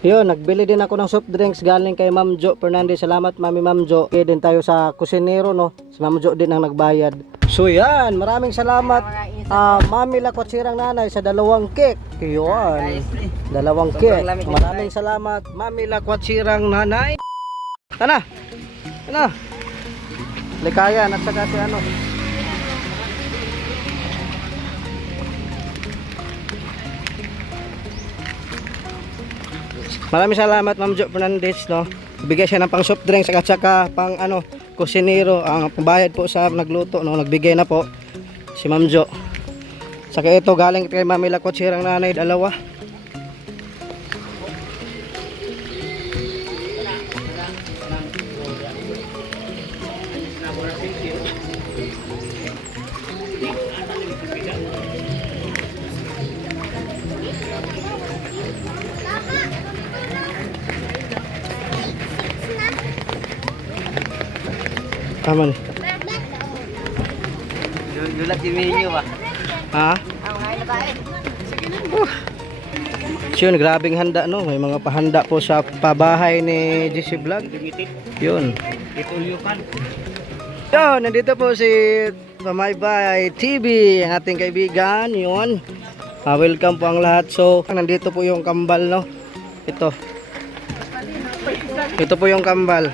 Yun, nagbili din ako ng soft drinks galing kay Ma'am Jo Fernandez. Salamat Mami Ma'am Jo. Kaya din tayo sa kusinero, no. Si Ma'am Jo din ang nagbayad. So yan, maraming salamat Mami Lakwachirang Nanay sa dalawang cake. Yun, dalawang cake. Maraming salamat Mami Lakwachirang Nanay. Tana, tana. Likayan at saka si ano. Maraming salamat Ma'am Jo Fernandez, no. Bigay siya ng pang soft drinks at saka pang ano, kusinero. Ang pambayad po sa nagluto, no. Nagbigay na po si Ma'am Jo. Saka ito galing kay Mami Lakwachirang Nanay, dalawa. Tama nih. Yulat di menu ba? Ha? Yun, grabing handa, no. May mga pahanda po sa pabahay ni GC Vlog. Yun. Yun, nandito po si Pamaybay TV, ang ating kaibigan. Yun. Welcome po ang lahat. So, nandito po yung kambal, no. Ito. Ito po yung kambal.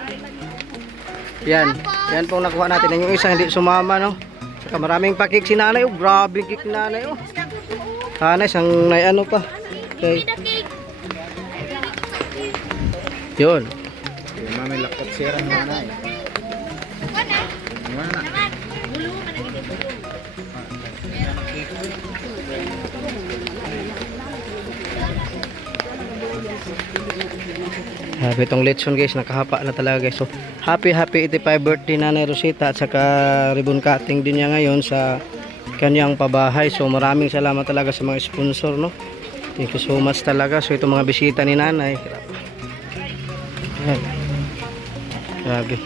Yan. Yan pong nakuha natin. Yung isa hindi sumama, no. Saka maraming pakik si nanay. Oh, grabe kik nanay. Oh. Nanay, sang nay ano pa. Okay. Yun. Mami Lakwachirang Nanay. Grabe itong lechon guys, nakahapa na talaga guys. So, happy 85 birthday Nanay Rosita at saka ribbon cutting din niya ngayon sa kanyang pabahay. So maraming salamat talaga sa mga sponsor, no. Thank you so much talaga. So itong mga bisita ni Nanay. Grabe.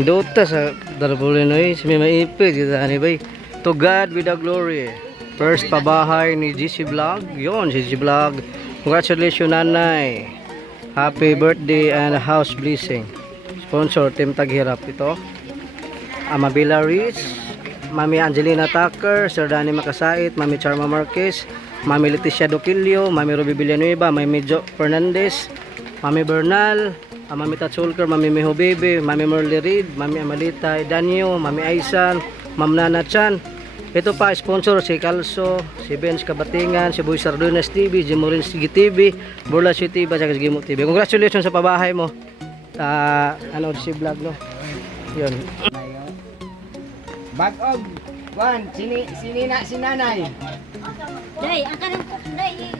Dota sa Darbulinoy, si may ipid kita ni bay. To God with the glory. First pabahay ni GC Vlog. Yon, GC Vlog. Congratulations Nanay. Happy birthday and house blessing. Sponsor Team Taghirap ito. Amabila Reach, Mami Angelina Tucker, Sir Danny Makasait, Mami Charma Marquez, Mami Leticia Doquilio, Mami Ruby Villanueva, Mami Jo Fernandez, Mami Bernal, Mami Tatsulker, Mami Miho Baby, Mami Merly Reed, Mami Amalita Danyo, Mami Aisan, Ma'am Nana Chan. Ito pa sponsor si Calso, si Benz Kabatingan, si Boy Sardunas TV, Jimurin Sige TV, Burla City TV, at Gimo TV. Congratulations sa pabahay mo. Ano si vlog, no. 'Yun. Bag og Juan, sinina si nanay. Day, ang kanang day.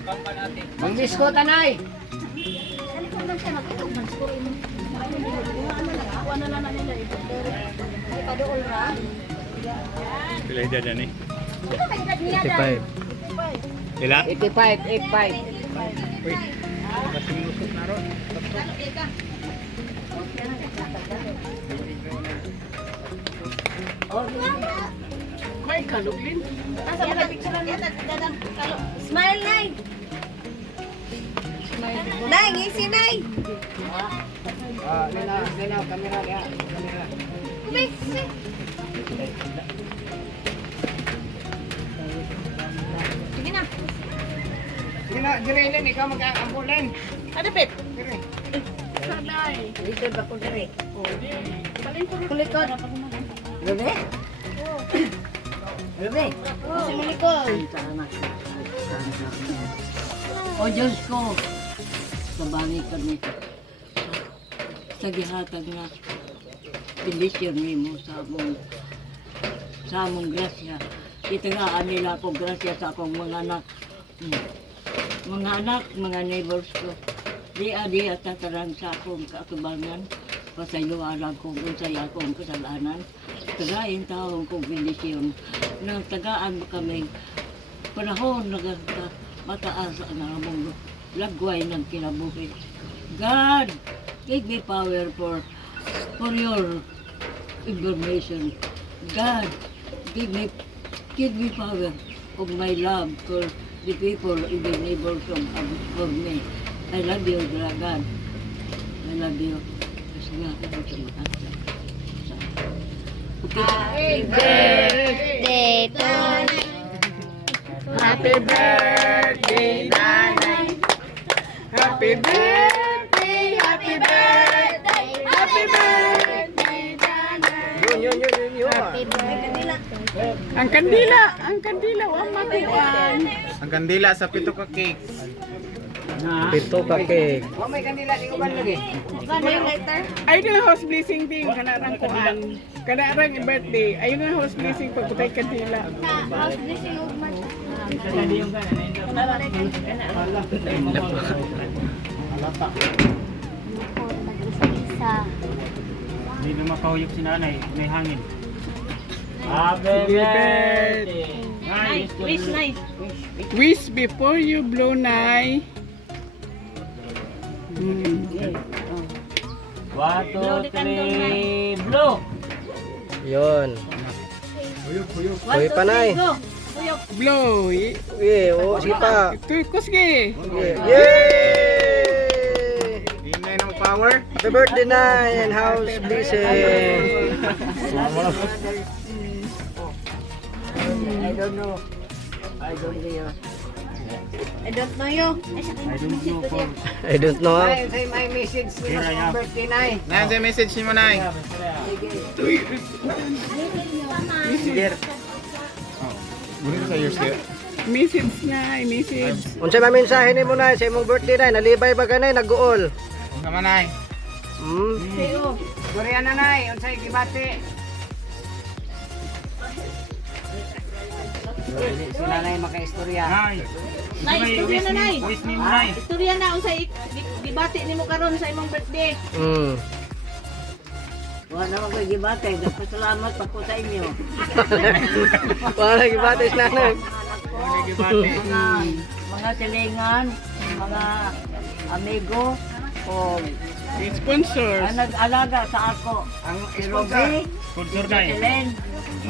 Mang bisko tanay. Ano kung man siya mag-itog man siguro mo. Ano na lang nila ay padool ra. Pila edad yan eh? 55. Pila? 85. Uy, kasing lusot na ron. May kalubin. Asa mga picture niya? Smile nine. Nay, ngisi nay. Nena, kamera ya. Kamera. Sige na. Sige na, dirilin ikaw mag-aambulan. Ada pet. Dire. Sanay. Dito ba ko dire? Kulikod. Gabi? Gabi? Sa malikod. O Diyos ko, sabangay kami sa gihatag na bendisyon mo sa among grasya. Ito nga nila ako grasya sa akong mga anak. Mga anak, mga neighbors ko. Di at tatarang sa akong kaatubangan. Pasayuaran kong unsay akong kasalanan. Tagain taong kong bendisyon. Nang tagaan mo kami panahon na mataas ang among lagway ng kinabuhi. God, give me power for your information. God, give me power of my love for the people in the neighbors of me. I love you, Dragan. I love you. Kasi nga, ito sa mata. Happy birthday to you. Happy birthday, nanay. Happy birthday, happy birthday, happy birthday, nanay. Yun. Happy birthday. Ang kandila, wala makuhaan. Ang kandila sa pito ka cakes. Pito ka cake. Wala may kandila, di ko ba lagi? Ano yung lighter? Ayun na house blessing din, kanarang kuhaan. Kanarang birthday, ayun na house blessing pagputay kandila. House blessing of my Nag-isa-isa. Hindi na makahuyok si nanay, may hangin. Happy birthday. Wish nice. Wish before you blow, Nay. One, Blow the candle, Nay. Blow. Yun. Uy, panay. Go. Blow. Sige pa. Turkos ke. Yay! Hindi na power. Happy birthday na and house blessing. I don't know. I don't know. I don't know you. I don't know. Ay, say my message ni mas mong birthday, Nay. Nandiyan sa message ni mo, Nay. Bunin sa yours there. Message, Nay. Message. Unsay mamensahe nimo na sa imong birthday na nalibay ba kanay nag-uol? Sama, Nay. Durian na, Nay. Unsay gibati. Si nanay makaistorya. Nay. Nay, istorya na, Nay. Wish ni mo, Nay. Istorya na unsay gibati nimo karon sa imong birthday. Wala naman ko gibati. Salamat pa po sa inyo. Wala gibati si nanay. Mga silingan, mga amigo, o Sponsors. nag-alaga sa ako. Ang Si sponsor. Robby, Sponsor, si Nay. Helen,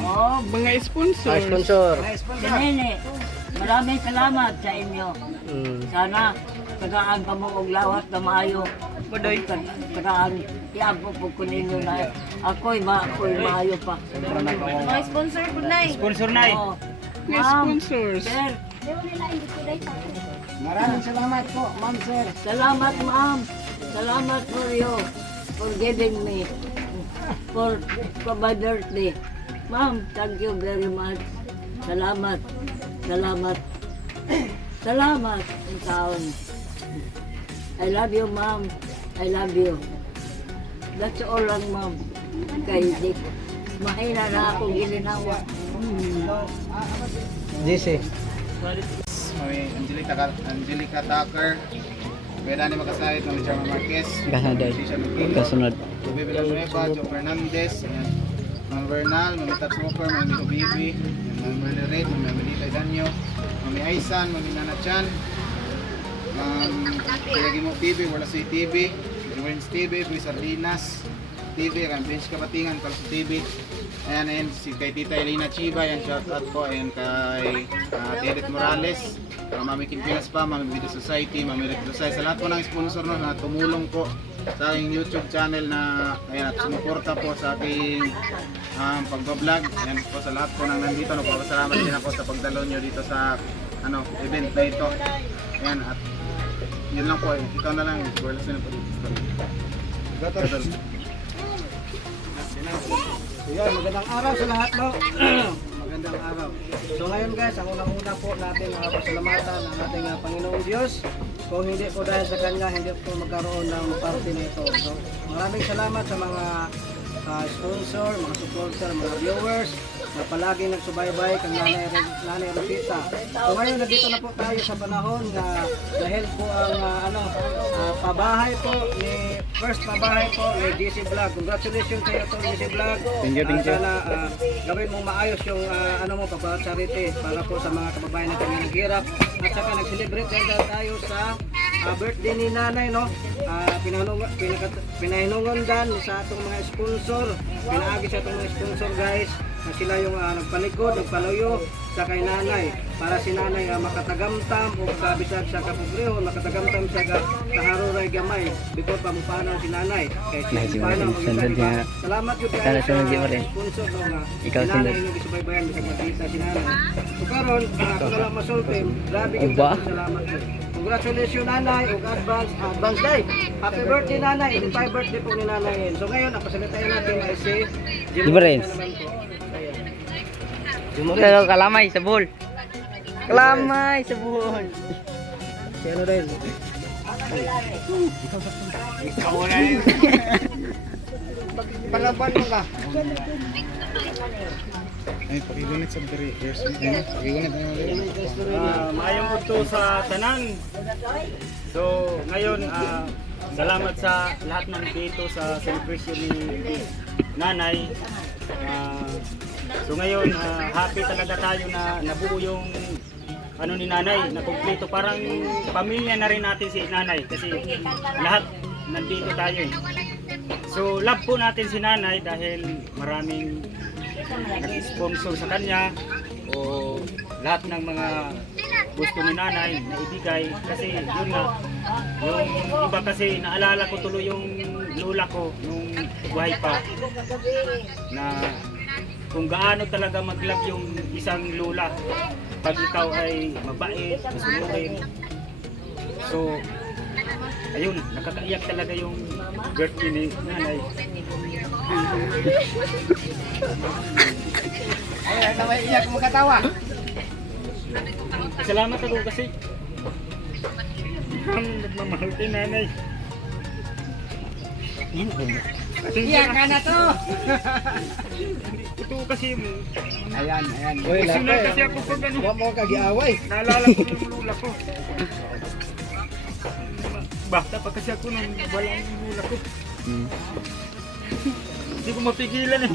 o Mga sponsors. Sponsor. Mga si sponsor. Nene. Maraming salamat sa inyo. Mm. Sana tagaan pa mo og lawat na maayo. Padoy tagaan iabo po ko ninyo na ako'y maayo pa. Mga sponsor po na Sponsor, Nay. Oo. Mga Ma'am, sponsors. Sir, Maraming salamat po, Ma'am Sir. salamat ma'am. Salamat for you for giving me for my birthday. Ma'am, thank you very much. Salamat. Salamat. Salamat ang taon. I love you, ma'am. I love you. That's all lang, ma'am. Kay Dick. Mahina na ako gilinawa. GC. May Angelica Tucker. Pwede ni makasahit ng Chama Marquez. Kasunod. Bibi Villanueva, Joe Fernandez, ayan. Ma'am Bernal, Mami Tatsmoker, Mami Bibi, Mami Merle Red, Mami Amelita Danyo, Mami Aisan, Mami Nana Chan, Pilagi mo TV, Wala Soy TV, Wins TV, Free Sardinas TV, ayan, Bench Kabatingan, Kalso TV. Ayan, si kay Tita Elena Chiba, ayan, shout out po, ayan kay Tedet Morales, Mami Kimpinas pa, Mami Video Society, Mami Red Rosay, sa lahat po ng sponsor na tumulong po sa aking YouTube channel na ayan, at sumuporta po sa aking pagbablog. Ayan po sa lahat po nang nandito. Nagpapasalamat din ako sa pagdalo nyo dito sa event na ito. Ayan, at yun lang po. Ikaw na lang. Wala sila po dito. Yan, magandang araw sa lahat, no? Magandang araw. So ngayon guys, ang unang-una po natin pasalamatan ang ating Panginoong Diyos. Kung hindi po dahil sa Kanya, hindi po magkaroon ng parte nito. So maraming salamat sa mga sponsor, mga supporter, mga viewers na palaging nagsubaybay kang Nanay Rosita. So ngayon nandito na po tayo sa panahon na dahil po ang pabahay po ni first pabahay po ni GC Vlog. Congratulations sa iyo, GC Vlog. Thank you. Sana gawin mong maayos yung pagpapacharity para po sa mga kababayan natin na naghirap. At saka nag-celebrate tayo sa birthday ni nanay, no? Pinahinungan sa atong mga sponsor. Pinaagi sa atong mga sponsor, guys. Na sila yung nagpalikod, nagpaluyo sa kay nanay. Para si nanay makatagamtam o kabisag sa kapobrehon, makatagamtam sa kaharuray gamay. Bikot pamupanaw si nanay. Kaya si panaw, salamat yun guys sa sponsor, no? Nga si nanay yung isubaybayan, bisag matita si nanay. So karon, kung wala masultim, grabe yung salamat yun. Congratulations nanay, ug advance day. Happy birthday nanay, 85 birthday po ni nanay. So ngayon, ang pasalitayan natin ay si Jimorens. Pero kalamay sa buhol. Kalamay sa buhol. Si ano rin? Ikaw na yun. Palaban mo ka. Ay, pakigunit sa years. Pakigunit na yun. Maayong udto sa tanan. So, ngayon, salamat sa lahat ng dito sa celebration ni nanay. So ngayon, happy talaga tayo na nabuo yung ano ni nanay, na kumpleto. Parang pamilya na rin natin si nanay kasi lahat nandito tayo. So, love po natin si nanay dahil maraming nag-sponsor sa kanya o lahat ng mga gusto ni nanay na ibigay kasi yun nga, yung iba kasi naalala ko tuloy yung lola ko nung buhay pa na kung gaano talaga mag-love yung isang lola pag ikaw ay mabait, masunurin. So ayun, nakakaiyak talaga yung birthday ni nanay. Ay, naway iyak mo katawa. Salamat ako kasi nagmamahal kay nanay. Iyak ka na to. Ito kasi Ayan. personal kasi ako pag ano, Huwag mo kagiaway. naalala ko yung lula ko. Bata pa kasi ako nung wala yung lula ko. Hindi ko mapigilan eh.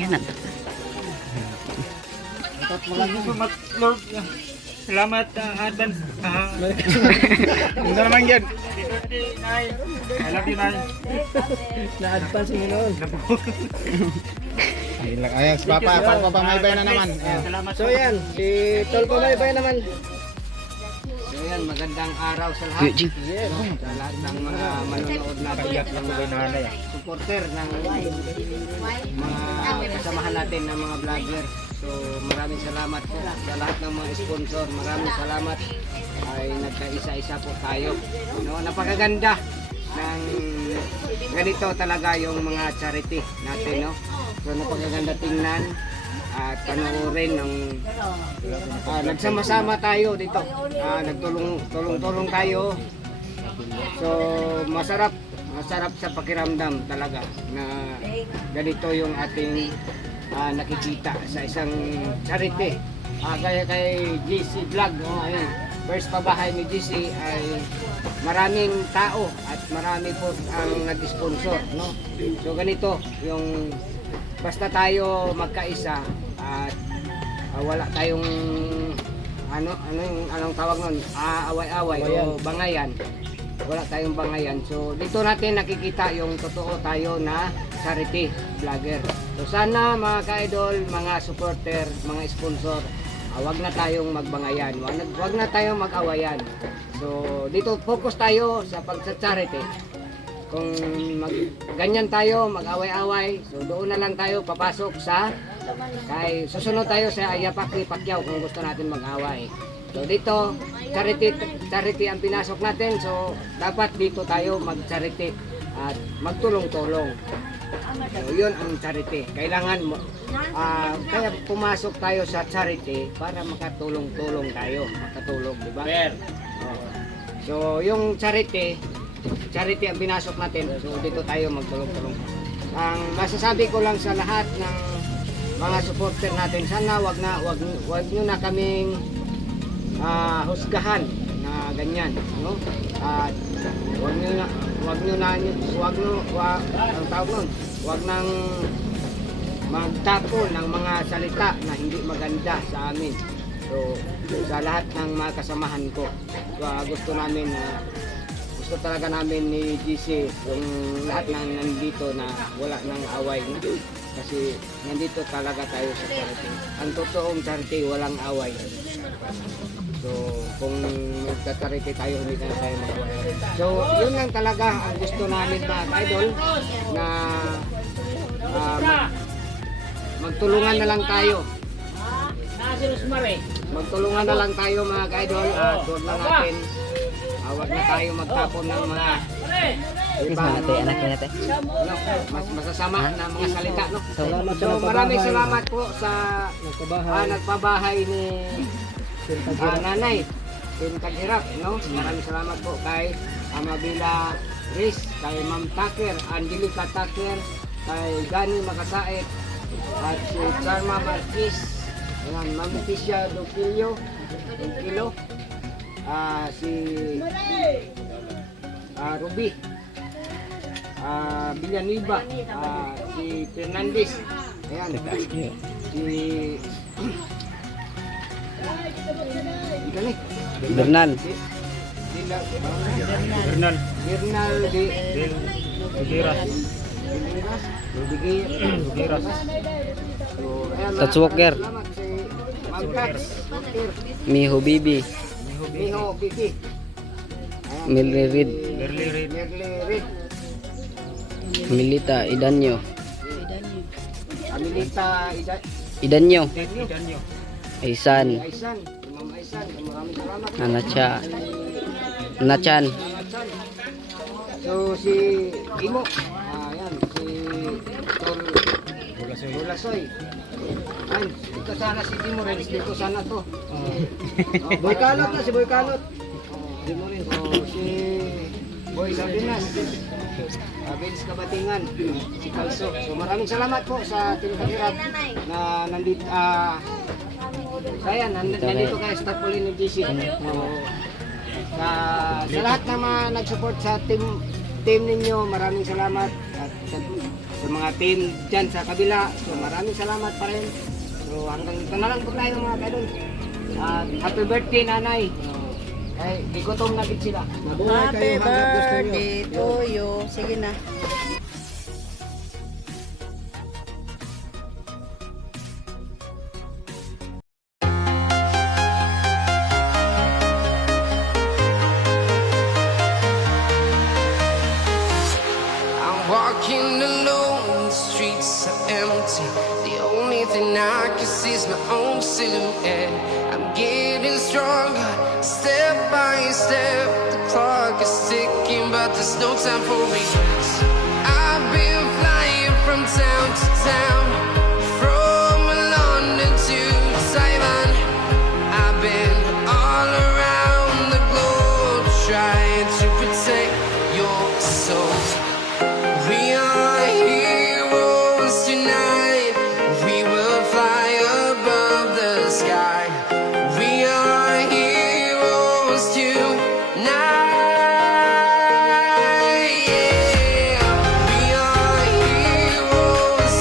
Lord, salamat advance. Ano naman yan? Happy birthday, Nay. I love you, Nay. Na-advance yung noon. Ayan, Papa may bay na naman. Salamat. So yan, si Tolpo Maybay naman. So yan, magandang araw sa lahat. Yes. Sa lahat ng mga manonood natin ng mga supporter ng mga kasamahan natin ng mga vlogger. So maraming salamat po sa lahat ng mga sponsor. Maraming salamat ay nagkaisa-isa po tayo. No, napakaganda ng ganito talaga yung mga charity natin, no. So napakaganda tingnan at panoorin ng nagsama-sama tayo dito. Nagtulong-tulong tayo. So masarap sa pakiramdam talaga na ganito yung ating nakikita sa isang charity. Kaya kay GC Vlog, no, ayun. First pabahay ni GC ay maraming tao at marami po ang nag-sponsor, no. So ganito yung basta tayo magkaisa at wala tayong anong tawag nun, away-away o bangayan. Wala tayong bangayan. So dito natin nakikita yung totoo tayo na charity vlogger. So sana mga ka-idol, mga supporter, mga sponsor, wag na tayong magbangayan, wag na tayong mag-awayan. So dito focus tayo sa pagsa-charity. Kung ganyan tayo, mag-away-away, so doon na lang tayo papasok sa susunod tayo sa Ayapak ni Pacquiao kung gusto natin mag-away. So dito, charity ang pinasok natin, so dapat dito tayo mag-charity at magtulong-tulong. So yun ang charity. Kailangan mo, kaya pumasok tayo sa charity para makatulong-tulong tayo, makatulong, di ba? So yung charity ang binasok natin, so dito tayo magtulong-tulong. Ang masasabi ko lang sa lahat ng mga supporter natin, sana wag nyo na kaming husgahan na ganyan, no? At wag nang magtapon ng mga salita na hindi maganda sa amin. So sa lahat ng mga kasamahan ko, gusto namin gusto talaga namin ni GC yung lahat ng nandito na wala nang away. No? Kasi nandito talaga tayo sa charity. Ang totoong charity, walang away. So, kung magta-charity tayo, hindi na tayo mag-away. So, yun lang talaga ang gusto namin mga idol na magtulungan na lang tayo. Magtulungan na lang tayo mga idol at huwag na natin huwag na tayo magtapon ng mga ibang mas masasama na mga salita. No? So maraming salamat po sa nagpabahay ni Nanay Tin Taghirap. No? Maraming salamat po kay Amabila Riz, kay Ma'am Taker, Angelica Taker, kay Gani Makasaet, at si Charma Marquez, ayan, Ma'am Leticia Dukilio, si Ruby, Villanueva, si Fernandez, ayan, si Gani, Bernal. Bernal de Giras. Giras. Touch Walker. Salamat si Ma'am Tats, Miho Bibi. Miho Bibi, Milry Reed. Merly Reed. Merly Reed, Milita Idanyo. Amilita Idanyo. Idanyo. Aisan. Aisan, Ma'am Aisan, maraming salamat. Anacha. Nachan. So si Imo, ayan, si Tol Bulasoy. Ayan, dito sana si Timo Renz, dito sana to. Boy Kalot na si Boy Kalot. Timo Renz, si Boy Sardinas, Vince Kabatingan, si Kalso. So maraming salamat po sa Team Taghirap na nandito, nandito kayo sa Tarpaulin ng GC. Sa lahat na mga nag-support sa team ninyo, maraming salamat. At sa mga team dyan sa kabila, so maraming salamat pa rin. So hanggang dito na lang po tayo mga kadol. At happy birthday nanay. Ay, igutom na gid sila. Happy birthday to you. Sige na. I'm walking alone, the streets are empty. The only thing I can see is my own silhouette. I'm getting stronger, step by step. The clock is ticking, but there's no time for regrets. I've been flying from town to town, from London to Taiwan. I've been all around the globe trying to protect your soul. We are heroes tonight. We will fly above the sky. We are heroes tonight. Yeah. We are heroes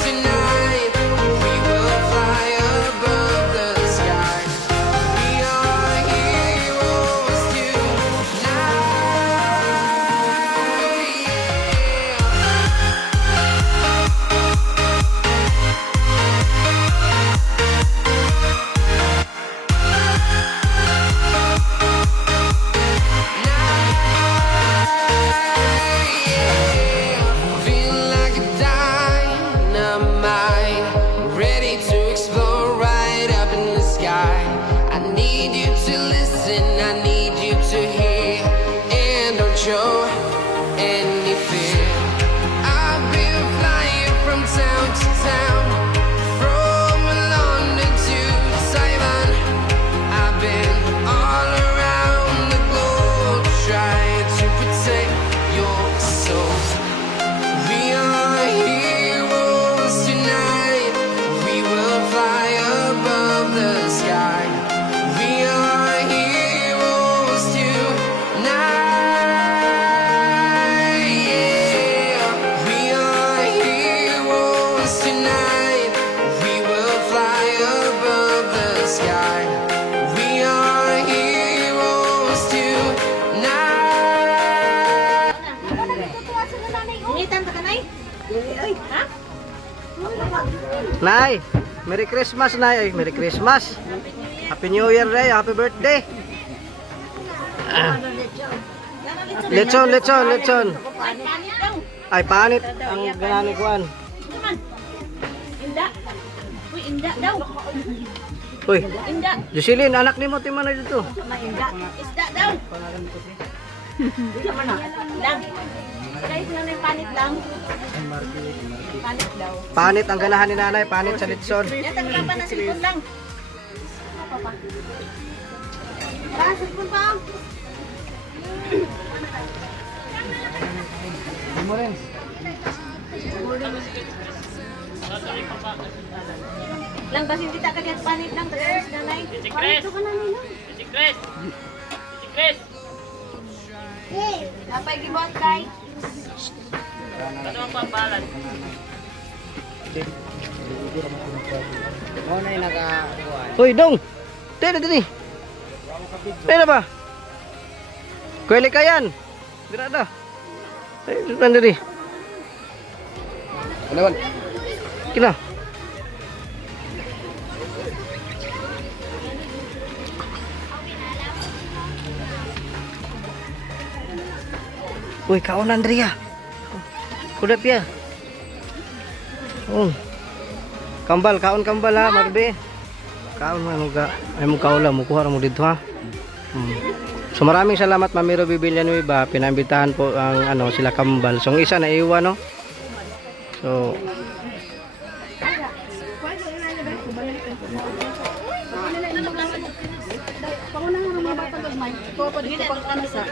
Initan ka kanay? Ha? Nay, Merry Christmas, Nay. Ay, Merry Christmas. Happy New Year, Nay. Happy birthday. Lechon. Panit daw. Ay, panit ang ganani kuan. Naman. Inda. Uy, inda daw. Uy, Inda. Jocelyn, anak ni mo timan na dito. Inda. Isda daw. Hindi man na. Lang. Guys, lang yung panit lang. Panit daw. Panit ang ganahan ni nanay, panit sa lechon. Yatag lang pa na cellphone lang. Apa pa? Cellphone pa. Lang basin kita kagad panit lang terus nanay. Panit ka na nila. Napay gibot kay. Mo na yung nakakuan. Uy, dong. Dili. Pera ba? Kweli ka yan. Dira da. Ay, dili. Ano ba? Kina. Uy, kaon Andrea. Kudap ya. Kambal, kaon kambal ha, Marbe. Kaon mo ga. Ay mo kaula mo kuha mo dito ha. So maraming salamat Mami Ruby Villanueva. Pinambitahan po ang sila kambal. So ang isa na iwan no. So Pangunang mga batang gagmay. Ko pa dito pang kanasa.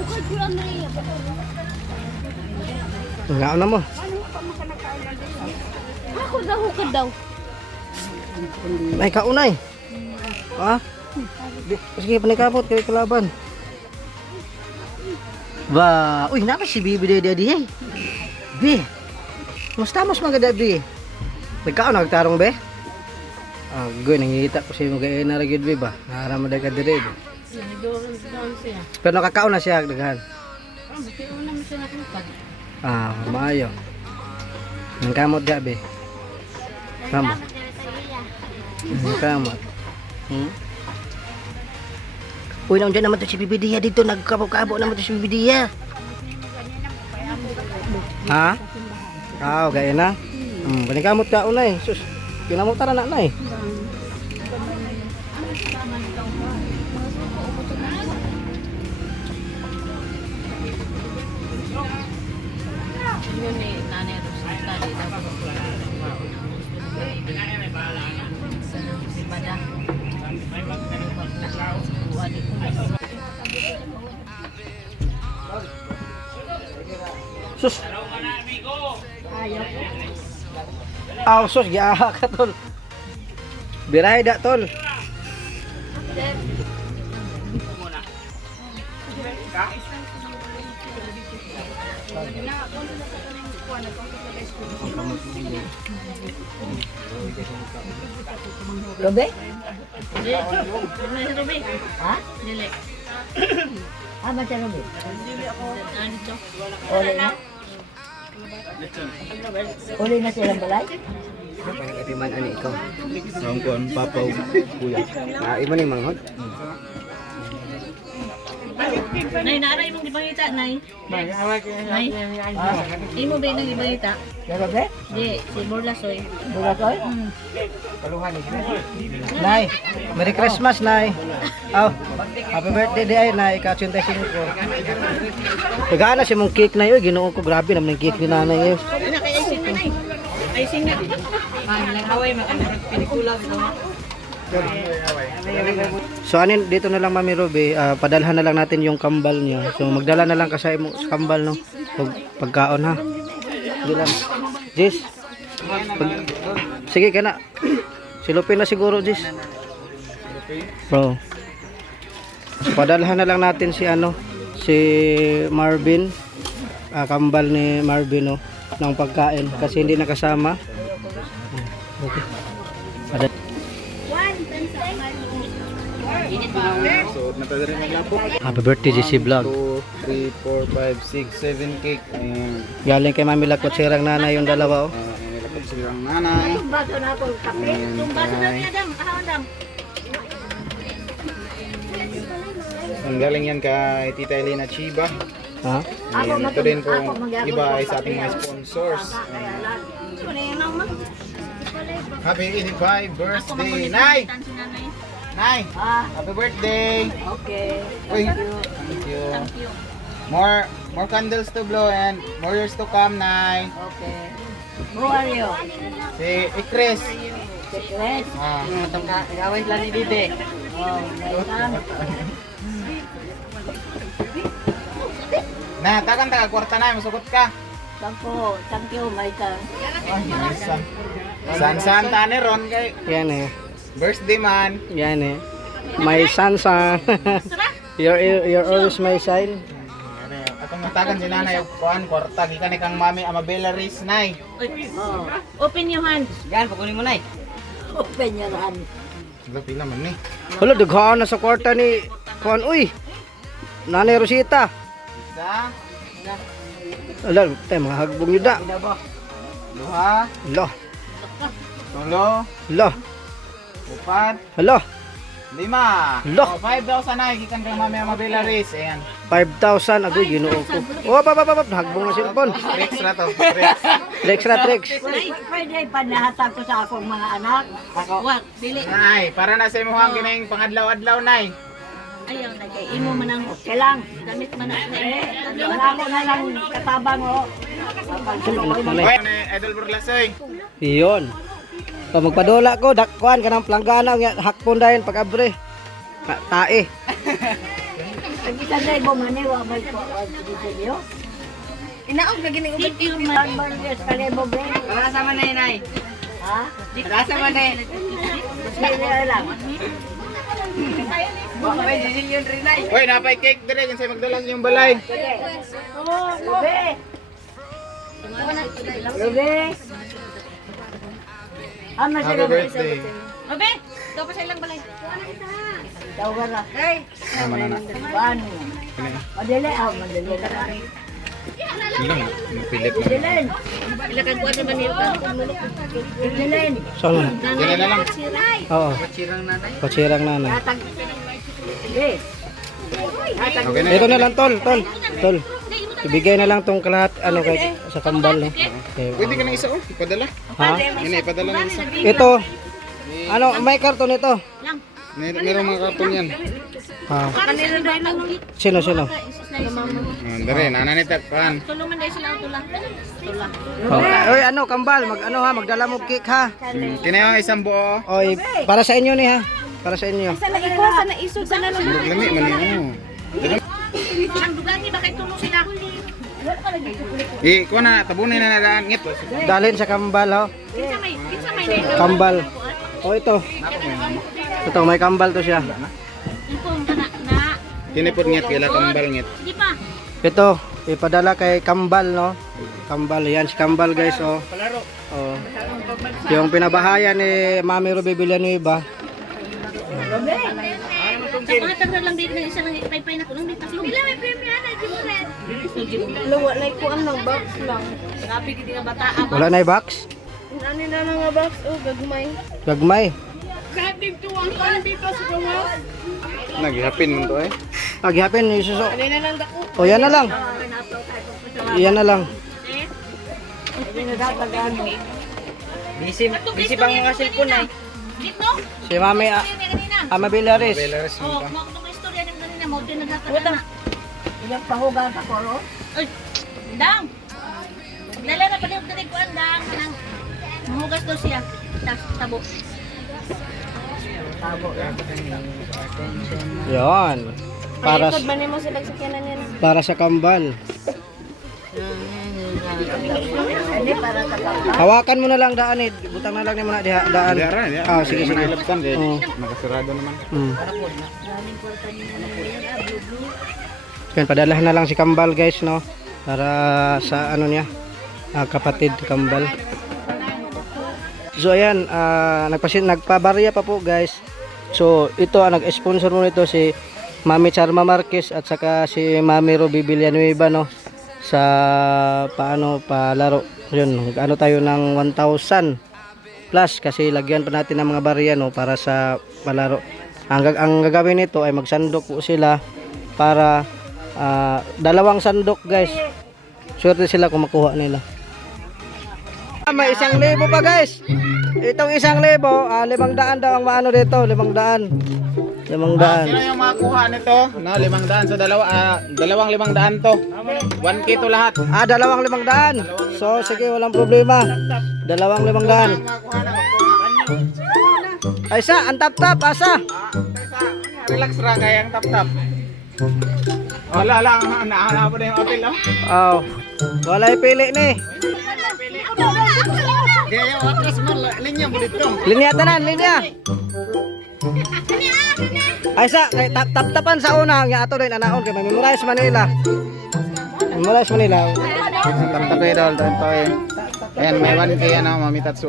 Bukod ko lang rin. ngaon na mo. Hukad daw. Ay kaunay. Ha? Sige panikabot kay kalaban. Ba, uy napa si Bibi dedi hey. Bi. Musta mas magada Bi? Nagkaon nagtarong be? Ah, goy nangita ko sa imo kay na ragid Bi ba? Nara mo daga dire. Pero nakakaon na siya daghan. Ah, maayo. Nang kamot gabi. Kamot. Kamot. Uy, nandiyan naman to si Bibi Dia dito. Nagkabo-kabo naman to si Bibi Dia. Ha? Gaya na. Banikamot ka unay. Sus, kinamutara na na eh. Sus. Aw, sus, giaha ka tol. Birahe da tol. Robe? Ruby. Ha? Dili. Ah, baca Robe? Andito. Uli na? Uli na silang balay? Pagkatiman ani ikaw. Ang kuan papaw kuya. Imo ni manghod. Nay, naaray mong ibangita, Nay. Nay. Imo ba nang ibangita? Si Robe? Di, si Borlasoy. Bulasoy? Nay, Merry Christmas, Nay. Aw, happy birthday day, Nay. Ka-85. Tagana si mong cake na yun. Ginoo ko, grabe naman yung cake ni nanay yun. Ano kay icing na, Nay? Icing na. Nag-away makamurag pelikula. So anin dito na lang Mami Ruby, padalhan na lang natin yung kambal niya. So magdala na lang kasi mo sa kambal no. Pagkaon ha. Hindi lang. Jis. Sige ka na. Silupin na siguro, Jis. Bro. So, padalhan na lang natin si si Marvin. Kambal ni Marvin ng pagkain kasi hindi nakasama. Okay. So, natadari na lang po. Happy birthday, GC Vlog. 2, 3, 4, 5, 6, 7 cake. Ayan. Galing kay Mami Lakot Sirang Nanay yung dalawa. Nilapag silang nanay. Baso na ako kape. Ayan, Baso na tay. niya dam. Kahon dam. Ang galing yan kay Tita Elena Chiba. Ha? Ayan, ito din po iba ay sa ating mga sponsors. Ayan. Ano yung mama? Happy 85 birthday, Nay! Nay! Happy birthday! Okay. Uy, thank you. More candles to blow and more years to come, Nay. Okay. Who are you? Si Ikris. Secret? Ah. Gawin lang ni Bibi. Oh, welcome. Na, takan taga kwarta na, masukot ka. Thank you, Maita. Ay, nisan. San tane ron kay Yan eh. birthday man. Yan eh. My son. you're always my sign. Atong matagan si nanay kuan kwarta gikan kang Mami Amabela Riz, Nay. Oh, Open your hands. Yan, pagkunin mo na eh. open your hand. Wala pila man ni. Hala, daghaan na sa kwarta ni Kuan. Uy! Nanay Rosita. Isa, Hala, tayo mga hagbong yun na. duha, Hala, tulo, hala, upat, hala. lima. Lo. Oh, 5,000 na gikan kang Mami Amabela Riz. Ayan. 5,000. Agoy, ginoo ko. Oh, hagbong na cellphone. Rex ra to. Rex. Tricks na tricks. Pwede panahatag ko sa akong mga anak. Wag, dili. Nay, para na sa imong gining pangadlaw-adlaw, Nay. Ayaw na kay imo man ang Okay lang. damit man ang Wala ko na lang katabang o. Oy, ni Idol Burlasoy. Iyon. So, magpadula ko. Dakkuan ka ng planggana. Hakpon dahil pag-abre. Tae. Pag-isagay mo maniwa may ko. Dito Inaog na gini ubod niyo. Yes, kalibo ba? Para sa man na inay. Ha? Para sa man na eh. Sige lang. Baka may sisilyon rin ay. Oy, napay cake dire kung sa magdala sa inyong balay. Oh, Lube! Lube! Ano Happy sila? birthday. Obe, daw pa sa ilang balay. Daw ka na. Tama na na. Paano? Madali, madali ka na. Ilang pilit na. Dilin! Ilakan ko naman niyo ka. Dilin! Saan na? Yan na lang. Oo. Patsirang nanay. Patsirang nanay. Tatag. Sige. Okay na. Ito na lang, tol. Tol. Ibigay na lang tong kalahat kay sa kambal. No? Okay. Pwede ka nang isa oh, ipadala. Ha? Yan ipadala ng isa. Ito. May karton ito. Meron mga karton yan. Ha. Kanila dahil lang Sino? Dere, nananita kan. tulungan dahil sila tula. Tula. Oh. Oy, kambal, magdala mo cake ha. Kinayo isang buo. Oy, para sa inyo ni ha. Para sa inyo. Sana iko, sana isog, sana lang. Murag lami man ni. Ang dugangi ba kay tulong sila? Kuha na, tabunin na nadaan. Ngit. Dalhin sa kambal ho. Kinsa may name. Kambal. Oh, ito. Ito, may kambal to siya. Impong kana na. Tinipod ngit, kila kambal ngit. Di pa. Ito, ipadala kay kambal, no? Kambal, yan si kambal guys, oh. Oh. Yung pinabahayan ni Mami Ruby Villanueva. Mga tagra lang dito ng isa lang ipay-pay na ko nang dito. Sila may premium na Jimuret. Lawa na ko ang box lang. Grabe gid nga bata. Wala na box? Ano na nga box o gagmay. Gagmay. Kahit dito ang kan dito sa gawas. Naghihapin mo to eh. Aghihapin ni suso. Ano na lang dako. Oh, yan na lang. Yan na lang. Busy bang mga cellphone ay? Dito. Si Mami Amabilaris. Belares mo Oh, pa. mo ko istorya ni kanina mo din naghatag na. Ilang pahugan ka ko, no? Ay. Dang. Dala na pala yung kuan dang kanang mahugas daw siya. Tabo. Yan. Para Ikod man mo sila sa kanan yan. para sa kambal. Hindi para sa papa. Hawakan mo na lang daan eh. Butang na lang niya muna diha daan. Ah, sige sige. Oo. Nakasarado naman. Yan, padalahan na lang si Kambal guys, no? Para sa ano niya, kapatid Kambal. So ayan, nagpabarya pa po guys. So ito ang nag-sponsor mo nito si Mami Charma Marquez at saka si Mami Ruby Villanueva, no? Sa palaro. Yun, ano tayo ng 1,000 plus kasi lagyan pa natin ng mga barya, no, para sa palaro. Ang gagawin nito ay magsandok po sila para 2 sandok guys. Swerte sila kung makuha nila. May 1,000 pa guys. Itong 1,000, 500 daw ang maano dito, 500. 500. Sino yung makakuha nito? No, 500 so dalawang 500 to. 1K to lahat. 2,500. So sige, walang problema. 2,500. Ay sa, ang tap-tap, asa? Relax ra kaya ang tap-tap. Wala lang, nahanap na yung apel, no? Oh. Wala pili ni. Kaya yung atras mo, linya mo dito. Linya tanan, linya. Ay sa, kay tap-tapan sa una, nga ato din anaon kay Memorize Manila. Memorize Manila. Tap-tap kayo daw, ito eh. Ayan, may 1K ano, mamitatsu.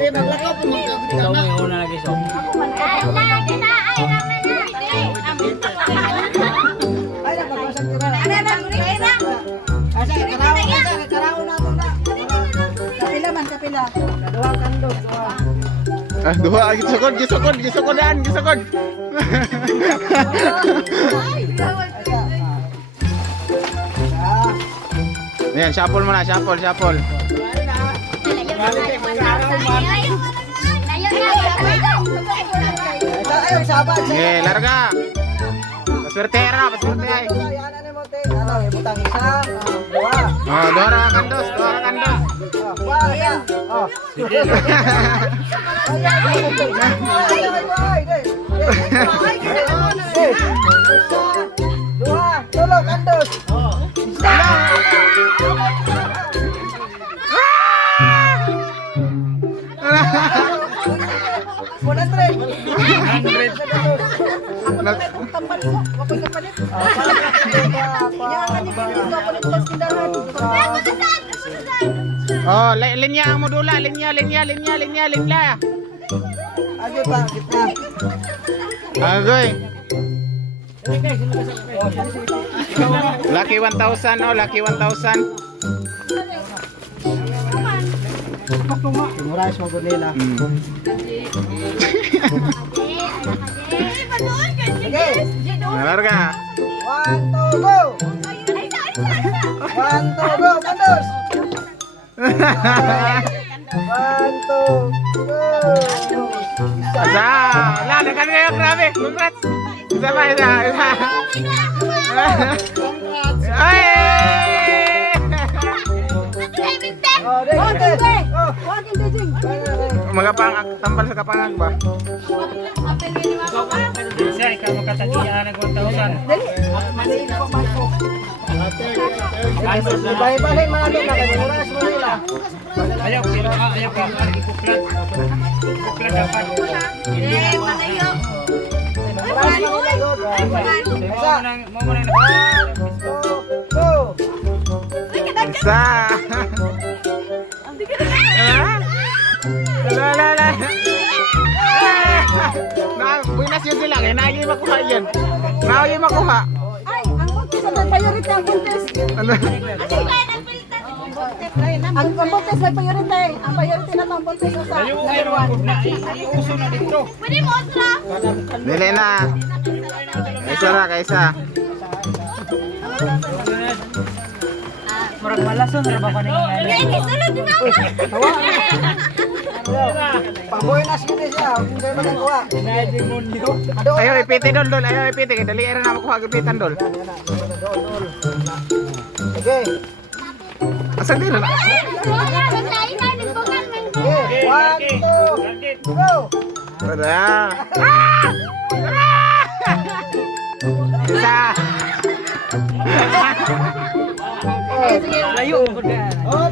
Kapila. Duha, gisukod. Ayan, shuffle mo na, shuffle. Sige, larga. Paswerte ay. Butang isa, dua. Oh, dua kandos. Dua, tulog kandos. Oh, linya ang modula, linya. Ayo Pak, kita. Agoy. Lucky 1,000, oh, lucky 1,000. Memorize mo gud nila. Sige. Larga. 1, 2, go. 1, 2, go, kandos. 1, 2, go. Sa, lalo kan kayo, grabe. Congrats. Isa pa. Ay! Oh, deh. Oh, Magapang tambal sa kapangag ba? Siya, ikaw makatagian ng 1,000. Balik mga doon na kayo. Memorize mo nila. Ayaw ka. Ikuklat dapat. Memorize mo nila doon. Isa. Mo mo nang 1, 2, go. Sa. La. Buinas yun sila, kaya naging makuha yan. Naging makuha. Ay, ang buntis ang priority ang buntis. Ano? Ang buntis may priority. Ang priority na ang buntis sa number 1. iuso na dito. Dili na. Kaisa ra, kaisa. Murag malason ra ba ko ning Pabuenas mo siya. Hindi mo nagawa. Ayaw ipiti dol. Ayaw ipiti. Kaya dali era na makuha gipitan dol. Sige. Asa dito na? Okay. 1, 2, go. Wala. Isa. Layo. Oh,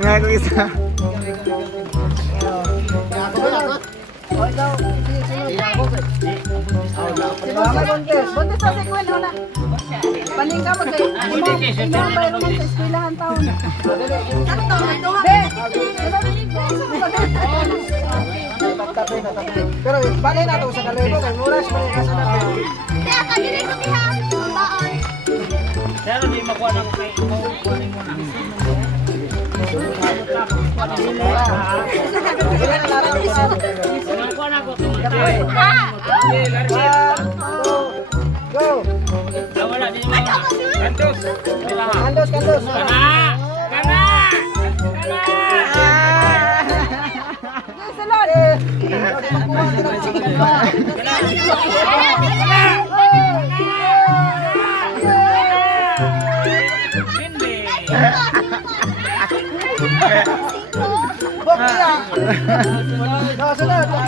Ngaku isa. Buntis sa sekwel na. Paning ka mo kay imo bayro man sa eskwelahan taon. Pero bali na to sa kalebo kay muras pa ka sa natin. Pero di makuha na ko kay mo kunin mo na. Makuha na ko. Go. Wala di mo. Kantos. Kandos, kandos. Kana.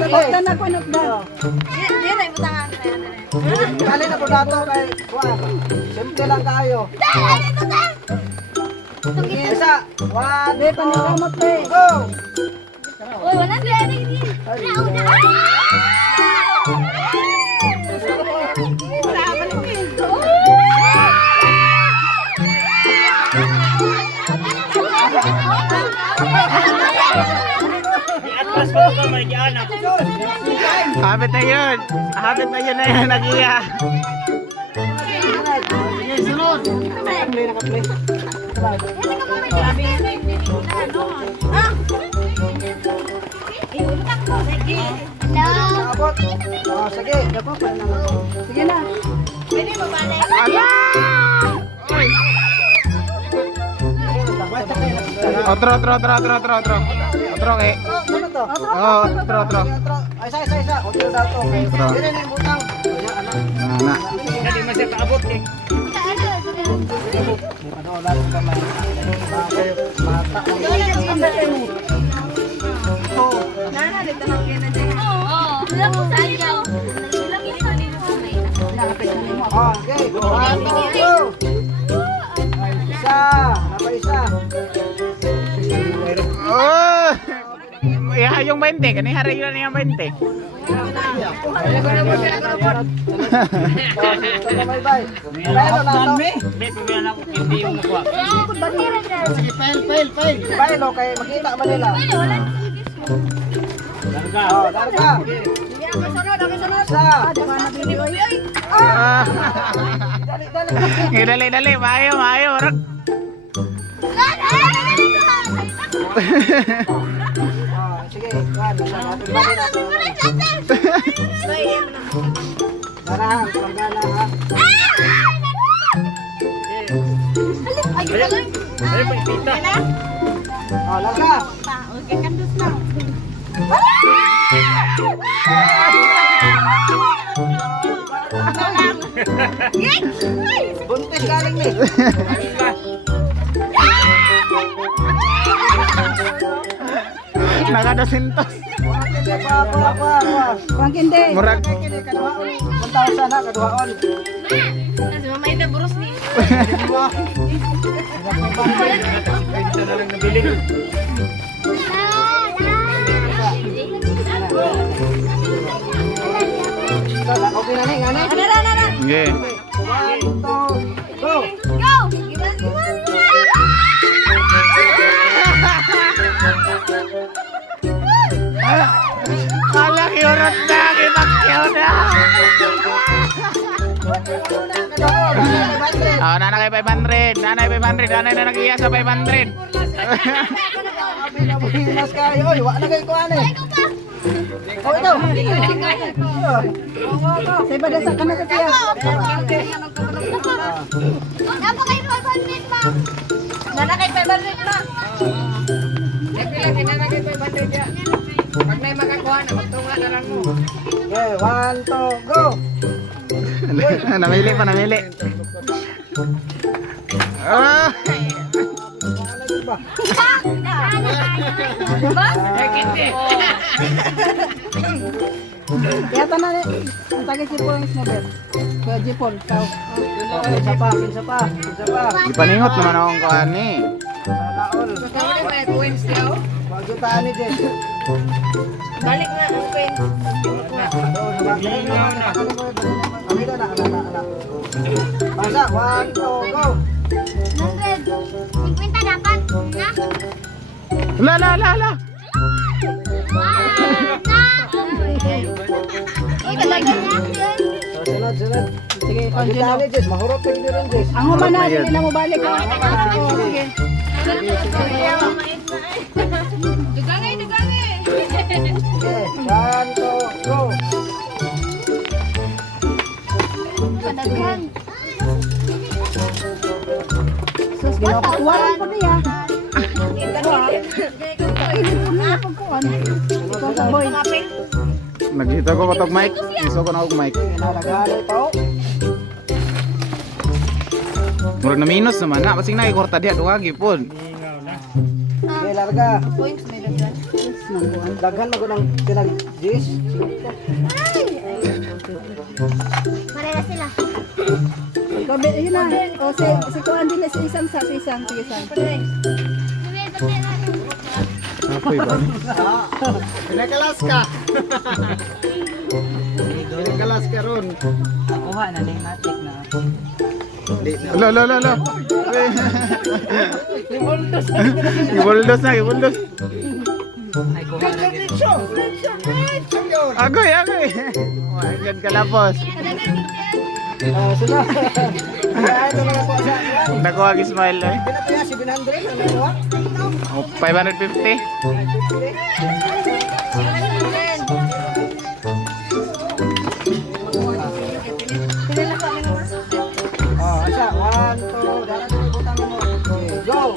Basta na kunot daw. Kali na po dato kay kuha. Simple lang kayo. Isa. One, Be panikamot be. go. Atras pa ko may anak. Habit na yun. Habit na yun na yan. Nag-iya. Abot. Oh, sige. Sige na. Otro. Otro kay. Ano to? Oh, otro. Ay, isa. Otro dato. Otro. Dire ni butang. Na. Dali man siya kaabot eh. Oh, okay. One, two, go. Isa. Napa isa. Oh! Ya, yung 20. Kanina harayo na yung 20. Bye. Bailo na to. May pamilya ako hindi yung nakuha. Sige, fail. Bailo kay makita man nila. Larga. Oh, larga. Isa. Ah. Dali. Dali. Mayo. Rak. Oh, sige. One. Tara, panggala ha. Ay, pagkita. Oh, larga. Buntis galing ni. Naka-200. Pangkinde. Murag. Kaduhaon. 1,000 na, kaduhaon. Pagkita na lang nabili. Okay na ni, ngani? Okay. 1, 2, go! Malaki urot na. Kipakyaw na. Oh, nanay 500. Nanay na nag-iya sa 500. Mas kayo, oy, wala na kayo kuhan eh. Oh, ito. Say bada sa kana sa tiya. Nanakay 500 na. Pag may makakuha na, magtunga na lang mo. Okay, 1, 2, go! Namili. Oh! Kaya tanan ang tagay si Points na bet. Kaya Jipon, ikaw. Isa pa, isa pa, isa pa. Ipaningot naman akong kuhan ni. Naon. Wag yung taan ni Jess. Balik na ang pen. Amito na, Basa, 1, 2, go. 50 dapat na. La. So, sunod. Sige, continue. Ni Jess, mahurot pa yun rin, Jess. Ang humana, hindi na mo balik ha. Oo, sige. Dugangay. Sige, 1, 2, go. Padaghan. Sus, ginakukuwaran ko niya. Kainin ko na pagkuhan. Ikaw sa boy. Nagdito ko patog mic. Iso ko na ako mic. Nalagalo pa, oh. Murag na minus naman na. Basing nakikorta diya. Duwagi po. Sige, larga. Points may daghan. Daghan mo ko ng pinag Jess. Pareha sila. Gabi, yun na. O, si Kuan din na si isang sa isang. Sige, isang. Apoy ba? Pinakalas ka. Pinakalas ka ron. Kuha na ni matik na. Lo. Ibuldos na. Ay kuha na dito. Agoy. Yan kalapos. Sunod. Ay, ito mga po sa. Nakuha smile eh. Pinapaya si 700 na nakuha. Oh, 550. Oh, asa, 1, 2, dapat yung butang mo. Okay, go.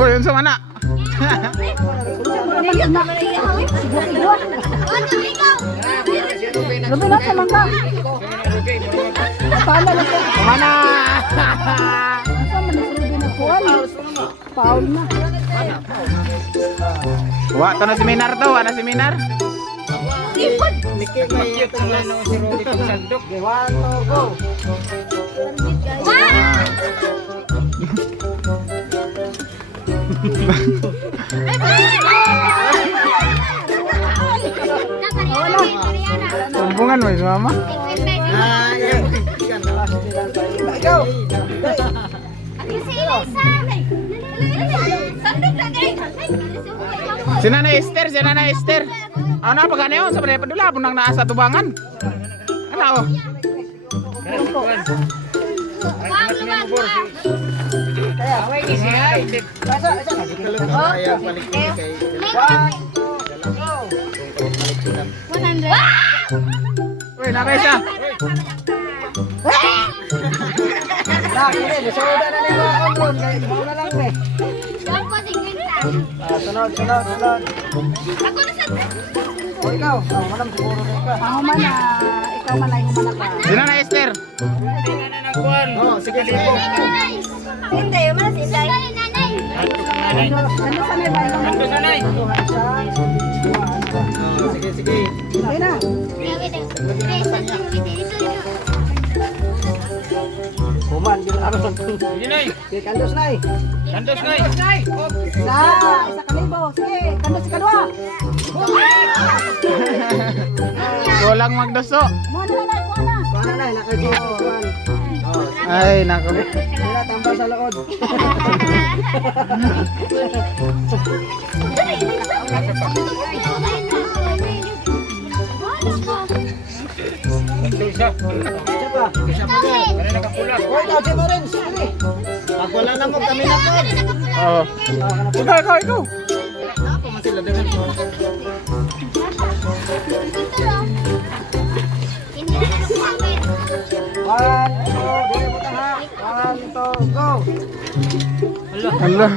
Uy, yun sa mana. Gabi na sa mangga. Paala lang ko. Mana. Asa man ni Ruby na Kuan? Paul na. Wa to na seminar to, wa na seminar. Mikik na yung Ano si Robby pagsandok. Okay, 1, 2, go. Kumbungan mo, mama. Go. Si Nanay Esther. Ano na pagkano yun? Sabi na padula, punang naasa tubangan. Ano o? Away ni si Ay. Uy, nakay siya. Soda na nila ako doon. Kaya na lang eh. Sunod. O ikaw, manam siguro na ikaw. Ang humana, ikaw man ay humana ka. Si Nanay Esther. Sige. Hindi, mas ilay. Ganda sa may bayan. Ando sanay. Sige. Ayun na. Kuman, yun aron. Yun ay. Sige, kandos na eh. Kandos na. Isa kalibo. Sige, kandos si kadwa. Walang magdaso. Muna na, muna. Kuha na, naka-J1. Ay, nako. Wala, tambal sa lood. Isa. Isa pa. Wala nakapulas. O ikaw, Jim Orange. Sige. Pag wala na mo, kami na po. Oo. Ikaw. Ako man sila dengan ko. One, two, dili mo ta ha. 1, 2, go. Hala.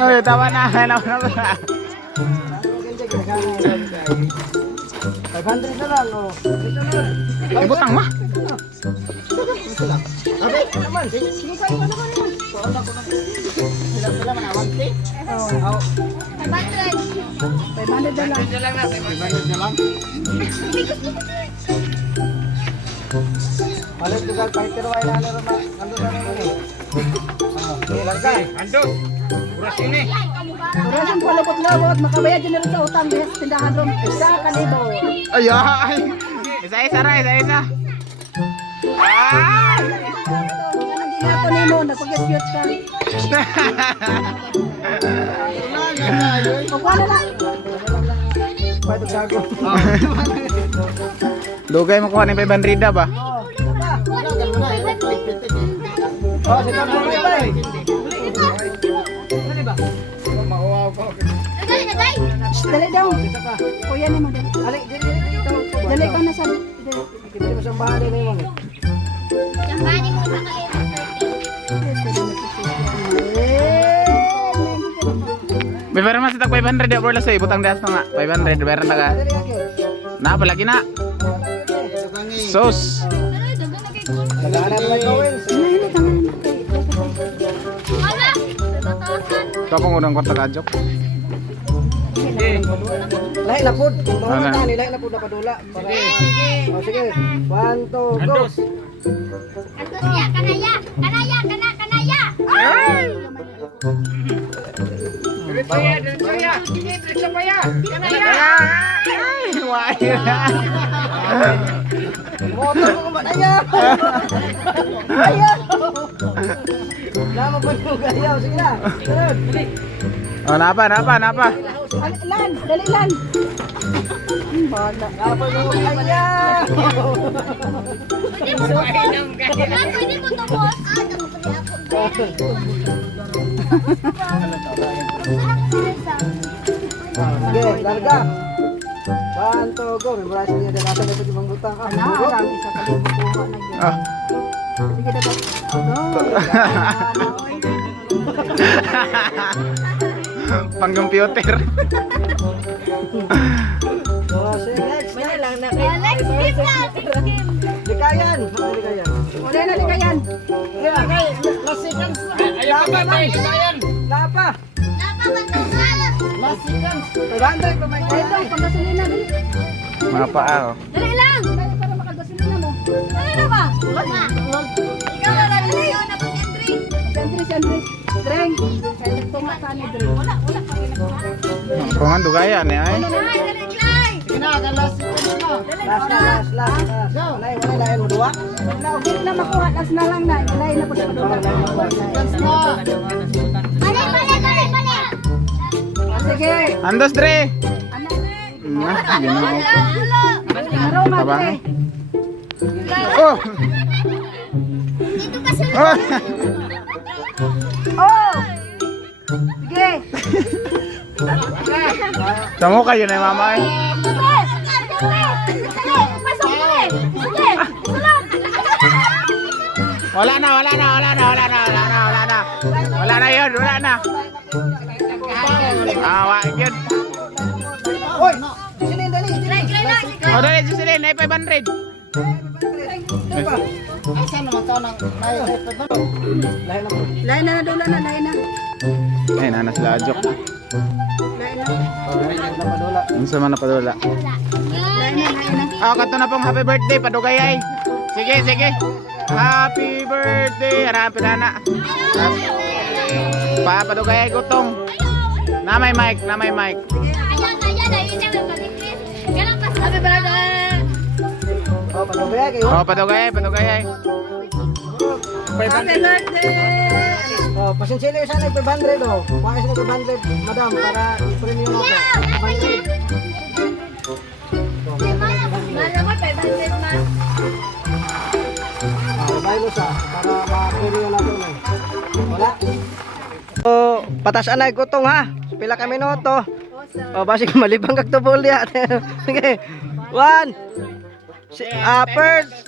Ay, tawa na. 500 na lang, oh. Ito na. Ay, butang ma. sila. Sabi, naman. Sige, kain pa naman naman. Sila man awante. Oh. 500. 500 na lang. lang na. 500 na lang. Balik juga fighter wa ina na ba? Ando na ni. Larga. Andos. Oras yun eh. Oras ang palukot-lawot, makabayad din na rin sa utang dahil sa tindahan ron. Isa ka libo. Ay, ay. Isa-isa ra, isa-isa. Ah! Hindi na ako nimo, nagpag-cute ka. Pagkuha na lang. Fighter gago. Dugay mo kuha ni 500 ba? Oh, sige mo bay. Dali na, day. Dali daw. Kuya ni mo dali. Ali, dili daw. Dali ka na sa. Kita mo sa bahay ni mo. Jambani mo sa kalimot. Bayar mas tak 500 ya boleh saya butang das na 500 bayaran na ka. Na palagi na. Sos. Nagana ba gawin? Wala. 2,000. Kapong unang kontak ajok. Lahi na pud. Mga Ano? tani lahi na pud napadula. Oh, sige. 1 2 go. Andos. Antos ya, kanaya. Kanaya, kanaya. Diretso ya, diretso ya. Diretso pa ya. Kanaya. Motor ko ba ayaw? Ayaw. Lama pa yung ayaw. Sige na. Sunod. Oh, napa? Lan, dali lan. Bala. Lama yung ayaw. Pwede mo tumos. Pwede mo tumos. Sige, larga. 1 2 go. Memorize niya din natin ito yung butang. Ah, Ana, go. alam isa ka libo kuha na yun. Ah. Sige dapat. Pang computer. So, sige, next. Let's skip na. Likayan. Di kayan. Wala na di kayan. Ayaw pa ba? Ayaw. Lapa. Napapantukan. 500 pa may Ay, daw, panggasolina din. Mga paa. Dali lang. Dali para makagasolina mo. Dali na ba? Wala. Ikaw na lang. Dali na pag-entry. Sentry. Drink. Kaya nagtunga ka ni drink. Wala pa rin ako. Pangan dugayan eh ay. Dali, dali, dali. last. Walay lain mo duwa. Wala, okay na makuha. Last na lang na. Ilayin na po sa padula. Bali. Sige. Andos Dre. Anak. Nah, ginawa ko. Aroma, Abang. Dre. Oh. Dito pa sila. Oh. Oh! Sige. Tamo kayo na mama eh. Wala na. Wala na yun, wala na. Wag yun. Hoy, sinin dali. O dali, susilin, ay 500. Lain na dula na, lain na. Ay, nanas lajok. Lain na. Unsa man na padula. Kato na pong happy birthday, padugay ay. Sige. Happy birthday, harapin na. Padugay ay gutong. Na may mic. Oh, padugay kayo. Oh, padugay ay. Happy birthday! Oh, pasensya na sana 500 oh. Maayos na 500, madam, para i-premium mo ako. 500. Baylo sa para ma-premium natin eh. Wala. Oh, patas anay gutong ha. Pila ka minuto. Oh, basi malibang kag tubol ya. Sige. 1 first.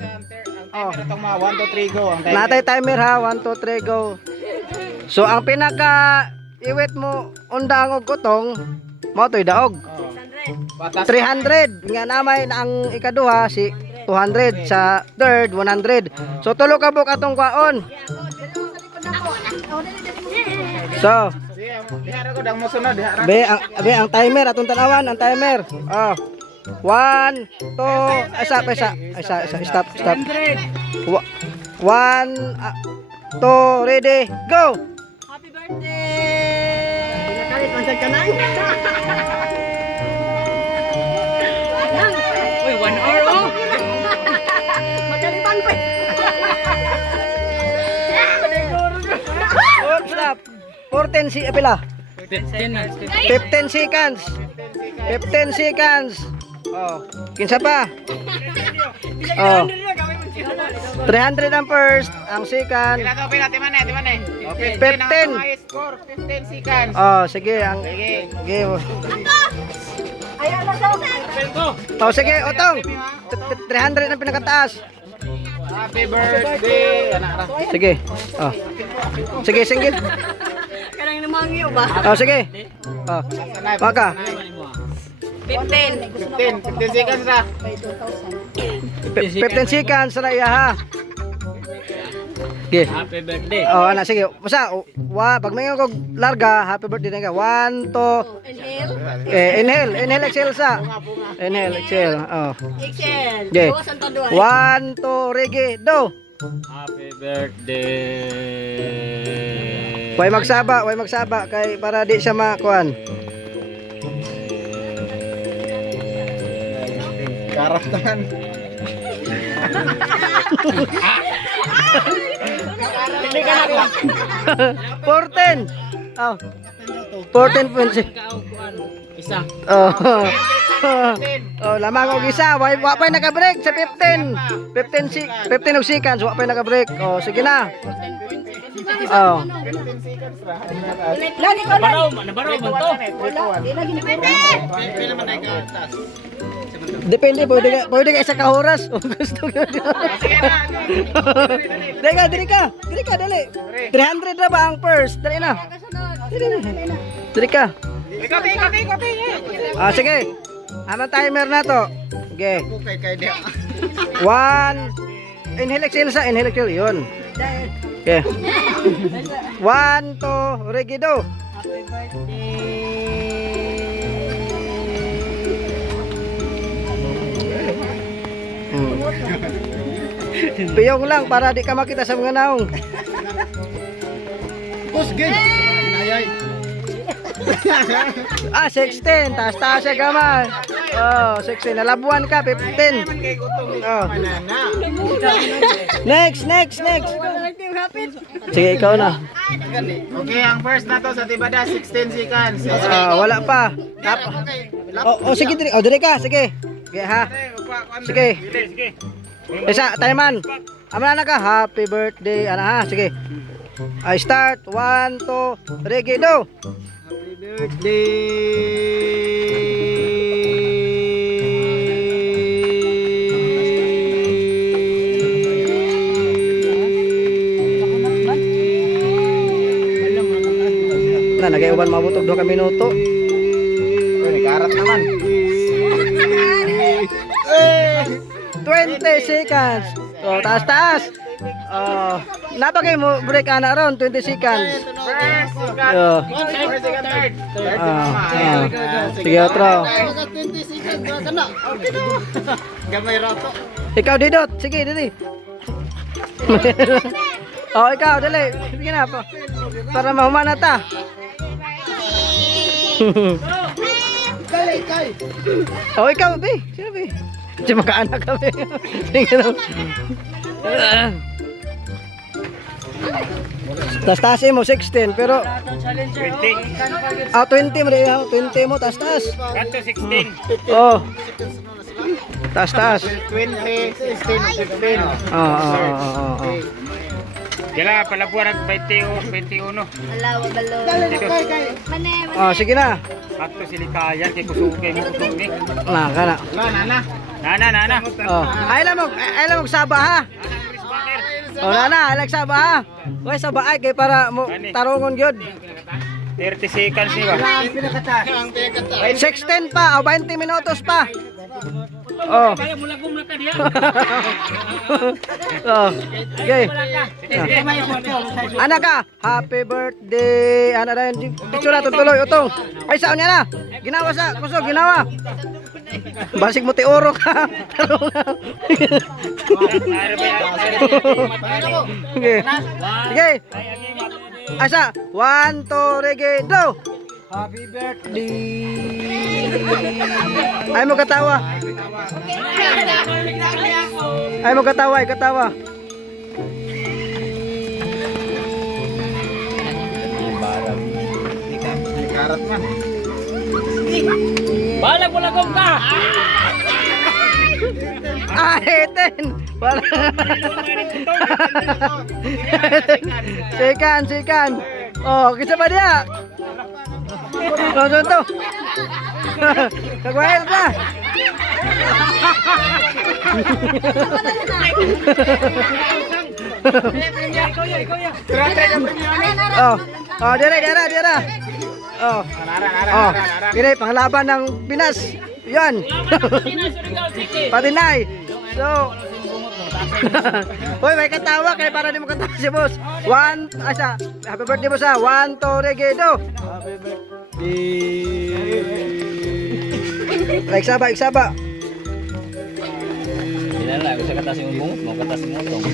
Oh. Itong mga 1 2 3 go. Natay timer ha, 1 2 3 go. So ang pinaka iwit mo undang og gutong mo toy daog. 300 nga namay na ang ikaduha si 200. Sa third, 100. So, tulo ka buk atong kwaon. So, Diha ko dang mo sunod diha ra. be, ang timer, atong tanawan, ang timer. Oh. 1, 2, isa, stop. 1, 2, ready, go! Happy birthday! Kalit masag ka na. Uy, 1 hour oh. Magkalipan pa. Stop. 14 pila? 15 seconds. 15 seconds. Oh, kinsa pa? Oh. 300 ang first, ang second. Pila to pila timan eh. 15. High score 15 seconds. Oh, sige, ang Sige. sige. Ayan na daw. Oh, sige, utong. 300 ang pinakataas. Happy birthday. Anak ra. Sige. Oh. Sige, singgit. Kanang namangyo ba? Oh, sige. Oh. Maka. 15 seconds ra. 15 seconds na iya ha. Sige. Happy birthday. Oh, ana sige. Basta pag may ko larga, happy birthday na ka. 1 2 inhale, exhale sa. Inhale, exhale. Oh. Excel. Okay. Bawasan to doon. 1 2 reggae, do. Happy birthday. Way magsaba kay para di siya makuan. Karaftan. Hindi ka na ko. 14. Oh. 14.6. Isa. Oh. Oh, lamang og isa. Wa pa naka-break sa 15. 15 og seconds, wa pa naka-break. Oh, sige na. Oh. Lagi ko na. Nabaraw man to. Di lagi ni Pila man ay gatas. Depende, pwede ka isa ka oras. O gusto ka. Sige na. Dali ka, dali. 300 na ba ang first? Dali na. Dali ka. Ikaw. Ah, sige. Anong timer na to? Okay. Okay kay dia. 1. Inhale, exhale sa. Inhale, exhale. Yun. Okay. 1, 2, ready, do. Piyong lang para di ka makita sa mga naong. Kusgin. Ayay. Ah, 16. Taas siya gamay. Oh, 16. Nalabuan ka, 15. Oh. Next. Sige, ikaw na. Okay, ang first na to sa Tibada 16 seconds. Ah, wala pa. Oh, sige, dire ka, sige. Sige ha. Sige. Sige. Isa, timeman. Amana na ka, happy birthday. Ano ha, sige. I start. 1, 2, ready, do. Na, nag-iuban mabutog 2 ka minuto. Karat naman. 20 seconds. Oh, taas. Oh, nabagay mo break ana around 20 seconds. First, second, Oh. first, second, third. Third Ah, naman. Sige, otro. Gamay rato. Ikaw didot. Sige, dili. Oh, ikaw dali. Sige na po. Para mahumana ta. Oh, ikaw, be. Sino, be? Di makaanak kami. Sige na. Tas-tasin mo 16 pero 20. 20 mo rin, 20 mo tas-tas. Kanto 16. Oh. Tas-tas. 20, 16, 15. Oh. Kailangan palabuan ng 21. Alawa balo. Mane. Oh, sige na. Akto silikayan kay kusugay mo kusugay. Na, kana. Nana. Nana. Oh. Ay lang mo saba ha. Oh, nana, ay lang saba ha. Oy, saba ay kay para mo tarungon gyud. 30 seconds ni ba? 16 pa, o 20 minutos pa. Oh. Oh. Okay. Anak ka, happy birthday. Ano na yun? Picture na tuloy utong. Ay saan niya na? Ginawa sa kusog, ginawa. Basig mo ti oro ka. Okay. Okay. Asa? 1, 2, reggae, go! Happy birthday! Ay mo katawa. Ay mo katawa, ay katawa. Karat man. Bala mo lagom ka! Ah, eten! Wala. Sikan. Oh, kita ba dia? Oh, to. Kagwahil ka. Oh, dira. Oh. Oh, ini panglaban ng Pinas. Yan. Patinay. So, hoy, may katawa kay para di mo katawa si boss. Happy birthday boss ha. 1, 2, reggae, do. Happy birthday. Iksaba. Hindi na, gusto kata si Umbong, mau kata si Motong.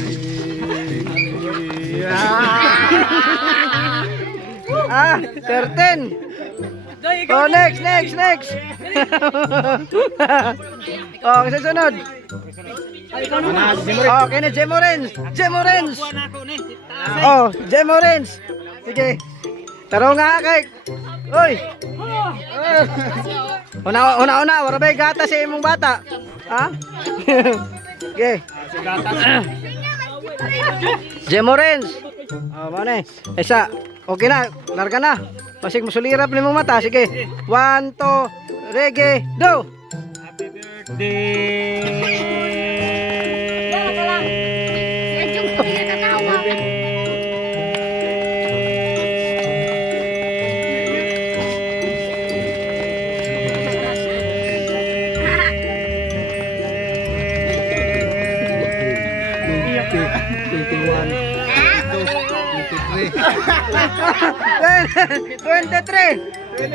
Ah, 13. Oh, next. Oh, kasi sunod. Oh, kaya na Jemorens. Oh, Jemorens. Sige. Taro nga kay. Oy. Una, warabay gata sa imong bata. Ha? Okay. Jemorens. Oh, mana? Isa. Okay na, larga na. Masig musulirap ni mong mata. Sige. 1, 2, reggae, do. Happy birthday!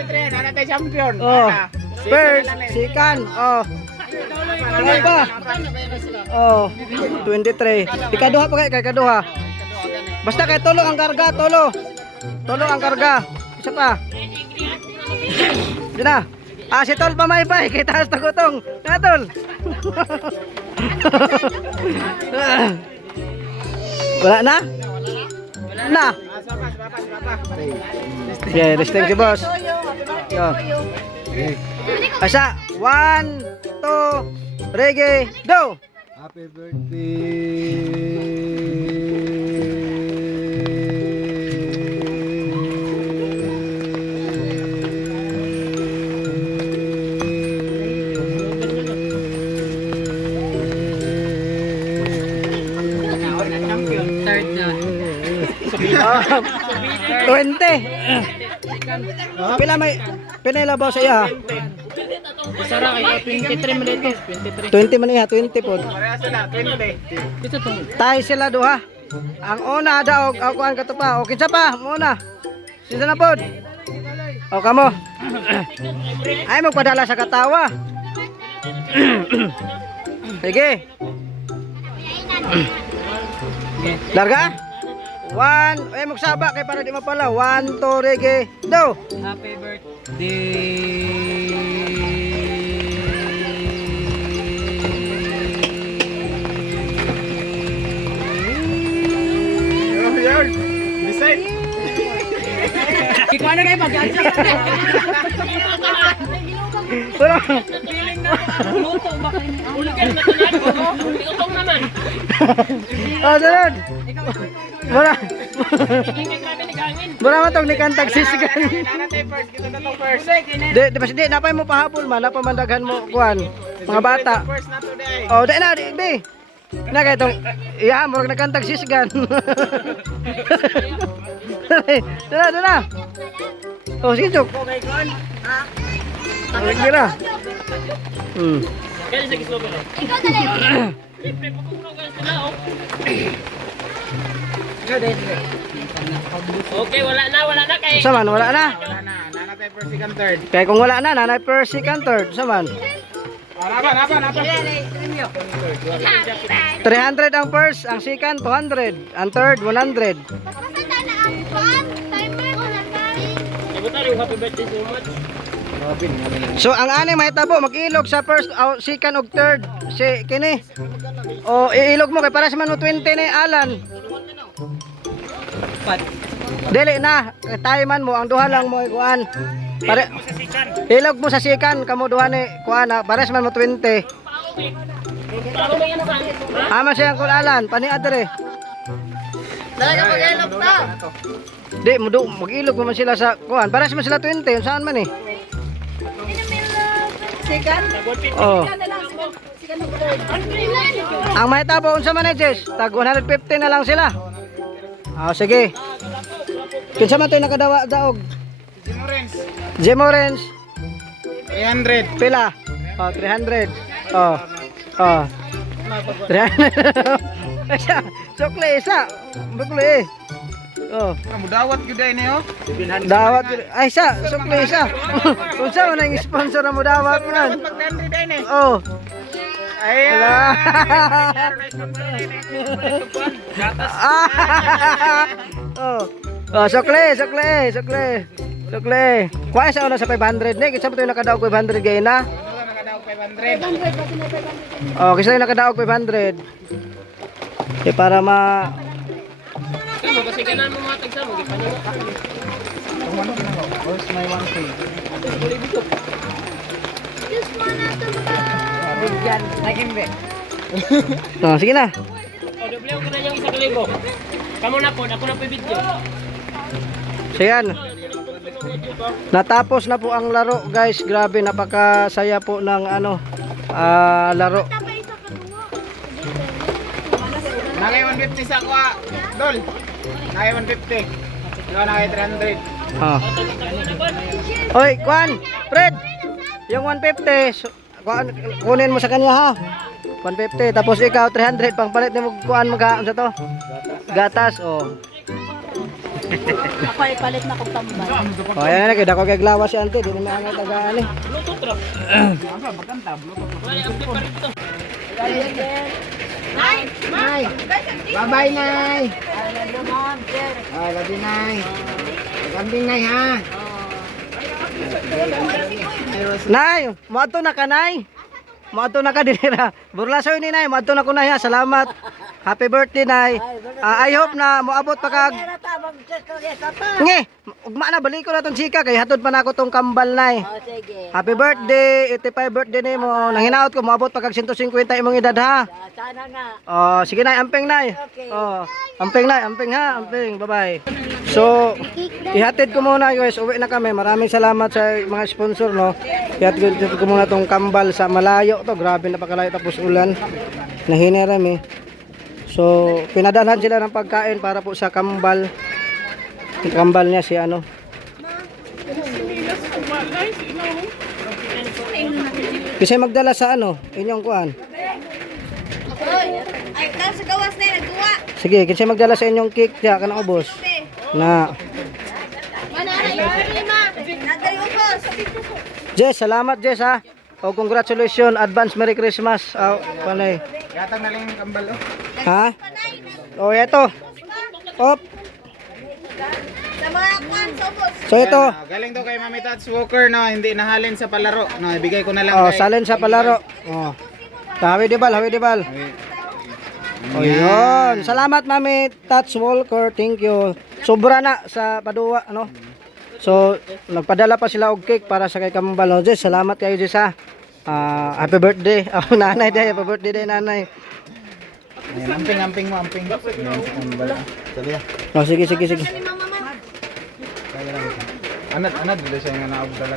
Nana tayo champion. Oh. First, second. Oh. Ano ba? Oh, 23. Ikaduha pa kay kaduha. Basta kay tulo ang karga, tulo. Tulo ang karga. Isa pa. Diyan na. Ah, si Tol pa may bay. Kita sa gutong. Na, Tol. Wala na? Na. Yeah, listing si boss. Yo. Asa, 1, 2, reggae, go! Happy Third na. 20. Pila labaw sa iya? Sara kayo, 23 minutes. 20 man iya, 20 po. Ito to. Tayo sila duha. Ang una daw ako ang katupa. O kinsa pa? Muna. Sinsa na pod? O kamo. Ay magpadala sa katawa. Sige. Larga? 1, ay magsaba kay para di mapala. 1, 2, reggae, do. Happy birthday. Decide. Ikaw na kayo mag-adjust. Pero Luto ba kayo? Uligan na tanong. Utong naman. sunod. Mura. Grabe ni gangin. Mura man tong nikantag sisgan. Nana tayo first. Kita na to first. Di basta di napay mo pahapon man, napamandaghan mo kuan. Mga bata. First na today. Oh, di na, di. Na kay tong iya murag nakantag sisgan. Dala. Oh, sige, Chok. Okay, na. Ikaw na lang. Okay, wala na kay. Sa man, wala na. Wala na. Nanatay first, second, third. Kaya kung wala na, nanay first, second, third. Sa man. Napa. 300 ang first, ang second 200, ang third 100. Pasada na ang pan. Timer ko na tayo. Happy birthday so much. So ang ani mahitabo mag-ilog sa first, second ug third. Si kini. O iilog mo kay para sa man mo 20 ni Alan. Dili na, timean mo ang duha lang mo ikuan. Pare ilog mo sa second kamo duha ni kuan na para sa man mo 20. Ama siya ang Alan, pani adre. Talaga mag-ilog to. Di mo mag-ilog mo man sila sa kuan. Para sa man sila 20, saan man eh. Second. Oh. Second na lang. Second na third. Ang mahitabo unsa man eh, Jess? Tag 150 na lang sila. Sige. Kinsa man to'y nakadawa daog? Jemorens. 300. Pila? 300. 300. Isa. Sukli isa. Bukli eh. Mudawat gyud ay niyo. Dawat. Ay isa. Sukli isa. Unsa man ang sponsor na mo dawat man? Pag 100 ay ni. Oh. Ay. Sukli. Kuha sa una sa 500 ni, kinsa mo tayo nakadaog 500 gay na? Nakadaog 500. Oh, kinsa tayo nakadaog 500? Para ma Kasi kanan mo matag sa mo gipaninga. Where's my 1K? sige na. O doble ko na yung 1,000. Kamo na po, ako na po video. So yan. Natapos na po ang laro, guys. Grabe, napakasaya po ng laro. Nakay 150 sa kuha. Dol. Nakay 150. Ikaw nakay 300. Hoy, Kwan, Fred. Yung 150, kunin mo sa kanya ha. 150, tapos ikaw 300 pang palit mo kuan mo sa to. Gatas Ako ay palit na kong tambal. Ayan na, kaya dako kay glawas si Ante, di na may angay tagaan eh. Nay. Bye-bye, Nay. Ay, labi, Nay. Kambing, Nay, ha? Nay, moadto na ka, Nay. Moadto na ka dinira. Burlasoy ni Nay, moadto na ko na ya. Salamat. Happy birthday, Nay. I hope na moabot pa kag Nge, ugma na balik ko na tong chika kay hatod pa na ako tong kambal, Nay. Happy birthday, 85 birthday nimo. Nanghinaot ko moabot pa kag 150 imong edad ha. Sana nga. Sige Nay, amping Nay. Amping Nay, amping ha, amping. Bye-bye. So, ihatid ko muna guys, uwi na kami. Maraming salamat sa mga sponsor no. Ihatid ko muna tong kambal sa malayo to. Grabe napakalayo tapos ulan. Nahiniram eh. So, pinadalhan sila ng pagkain para po sa kambal. Yung kambal niya si Kasi magdala sa inyong kuan. Ay, sa gawas na yun, nagduwa. Sige, kasi magdala sa inyong cake diya kanang ubos. Na. Mananay, lima. Nagdali ubos. Jess, salamat Jess ha. Congratulations, advance Merry Christmas. Panay. Yatag na lang yung kambal Ha? Eto. Op. Sa mga kwan, sobos. So ito. Galing daw kay Mami Tats Walker no, hindi nahalin sa palaro. No, ibigay ko na lang Salin sa palaro. Hawi di bal. Yun. Salamat Mami Tats Walker. Thank you. Sobra na sa paduwa So, nagpadala pa sila og cake para sa kay Kambal. Jess, salamat kayo Jess ha. Happy birthday. Nanay day, happy birthday day nanay. Amping mo. Sige. Anad dito siya nga naabdala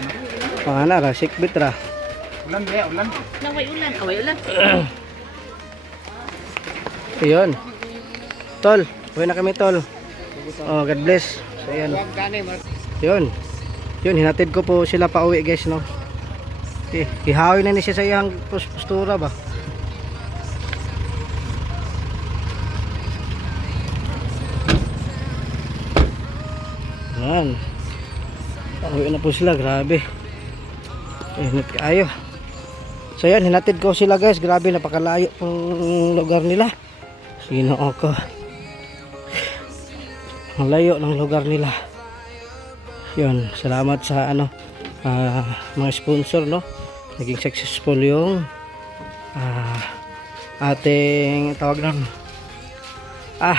na. Ra, sikbit ra. Ulan. Naway ulan. Ayun. Tol, uwi na kami tol. God bless. So, ayan. Yun, hinatid ko po sila pa uwi guys no. Ihawi na ni siya sa iyang postura ba. Yan. Uwi na po sila, grabe. Init kaayo. So yan, hinatid ko sila guys. Grabe, napakalayo pong lugar nila. Ginoo ko. Ang layo ng lugar nila. Yun, salamat sa mga sponsor, no. Naging successful yung ating tawag nun. Oh.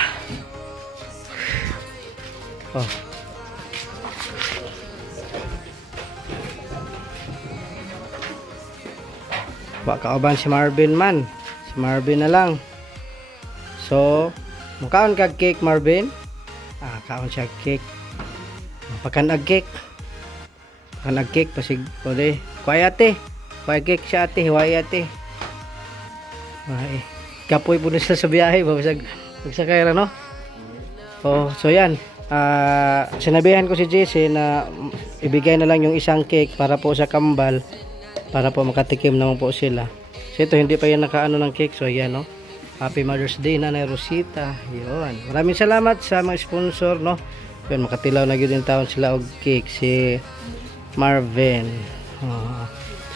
Kauban si Marvin man. Si Marvin na lang. So, mukaon kag cake Marvin. Kaon siya cake. Pakanag cake. Pakanag cake pasig pwede. Kuya ate. Kuya cake siya ate, hiway ate. Ay, kapoy po na sila sa biyahe, magsakay ra no. Oh, so yan. Sinabihan ko si JC na ibigay na lang yung isang cake para po sa kambal. Para po makatikim naman po sila. So ito, hindi pa yan nakaano ng cake. So ayan, no. Happy Mother's Day, Nanay Rosita. Yun. Maraming salamat sa mga sponsor, no. Yun, makatilaw na yun taon sila og cake. Si Marvin.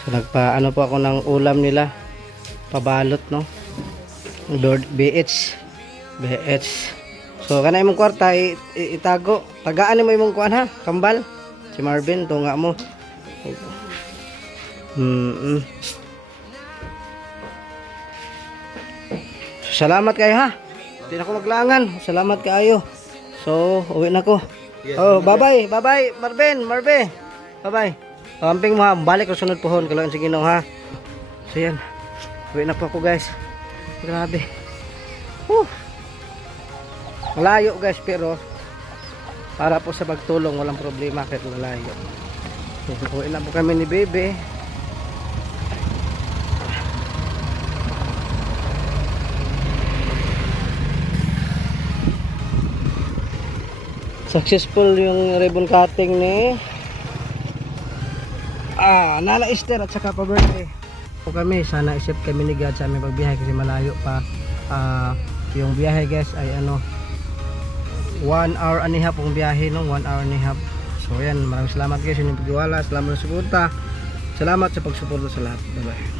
So nagpa-ano po ako ng ulam nila. Pabalot, no. Lord BH. So kanay imong kwarta itago. Tagaan mo imong kuan ha, kambal. Si Marvin, tunga mo. Salamat kayo ha. Hindi na ako maglangan. Salamat kayo. So, uwi na ko. Oh, bye-bye. Bye-bye, Marvin. Bye-bye. Kamping mo ha. Balik ko sunod pohon. Kaloan sa Ginoo ha. So, yan. Uwi na po ako guys. Grabe. Malayo guys, pero para po sa pagtulong, walang problema kahit malayo. Uwi na po kami ni Bebe. Successful yung ribbon cutting ni Nana Esther at saka pa birthday po kami. Sana isip kami ni God sa aming pagbiyahe kasi malayo pa. Yung biyahe guys ay 1 hour and a half ang biyahe, no? 1 hour and a half. So yan, maraming salamat guys sa inyong pagdiwala. Salamat sa suporta. Salamat sa pagsuporta sa lahat. Bye bye.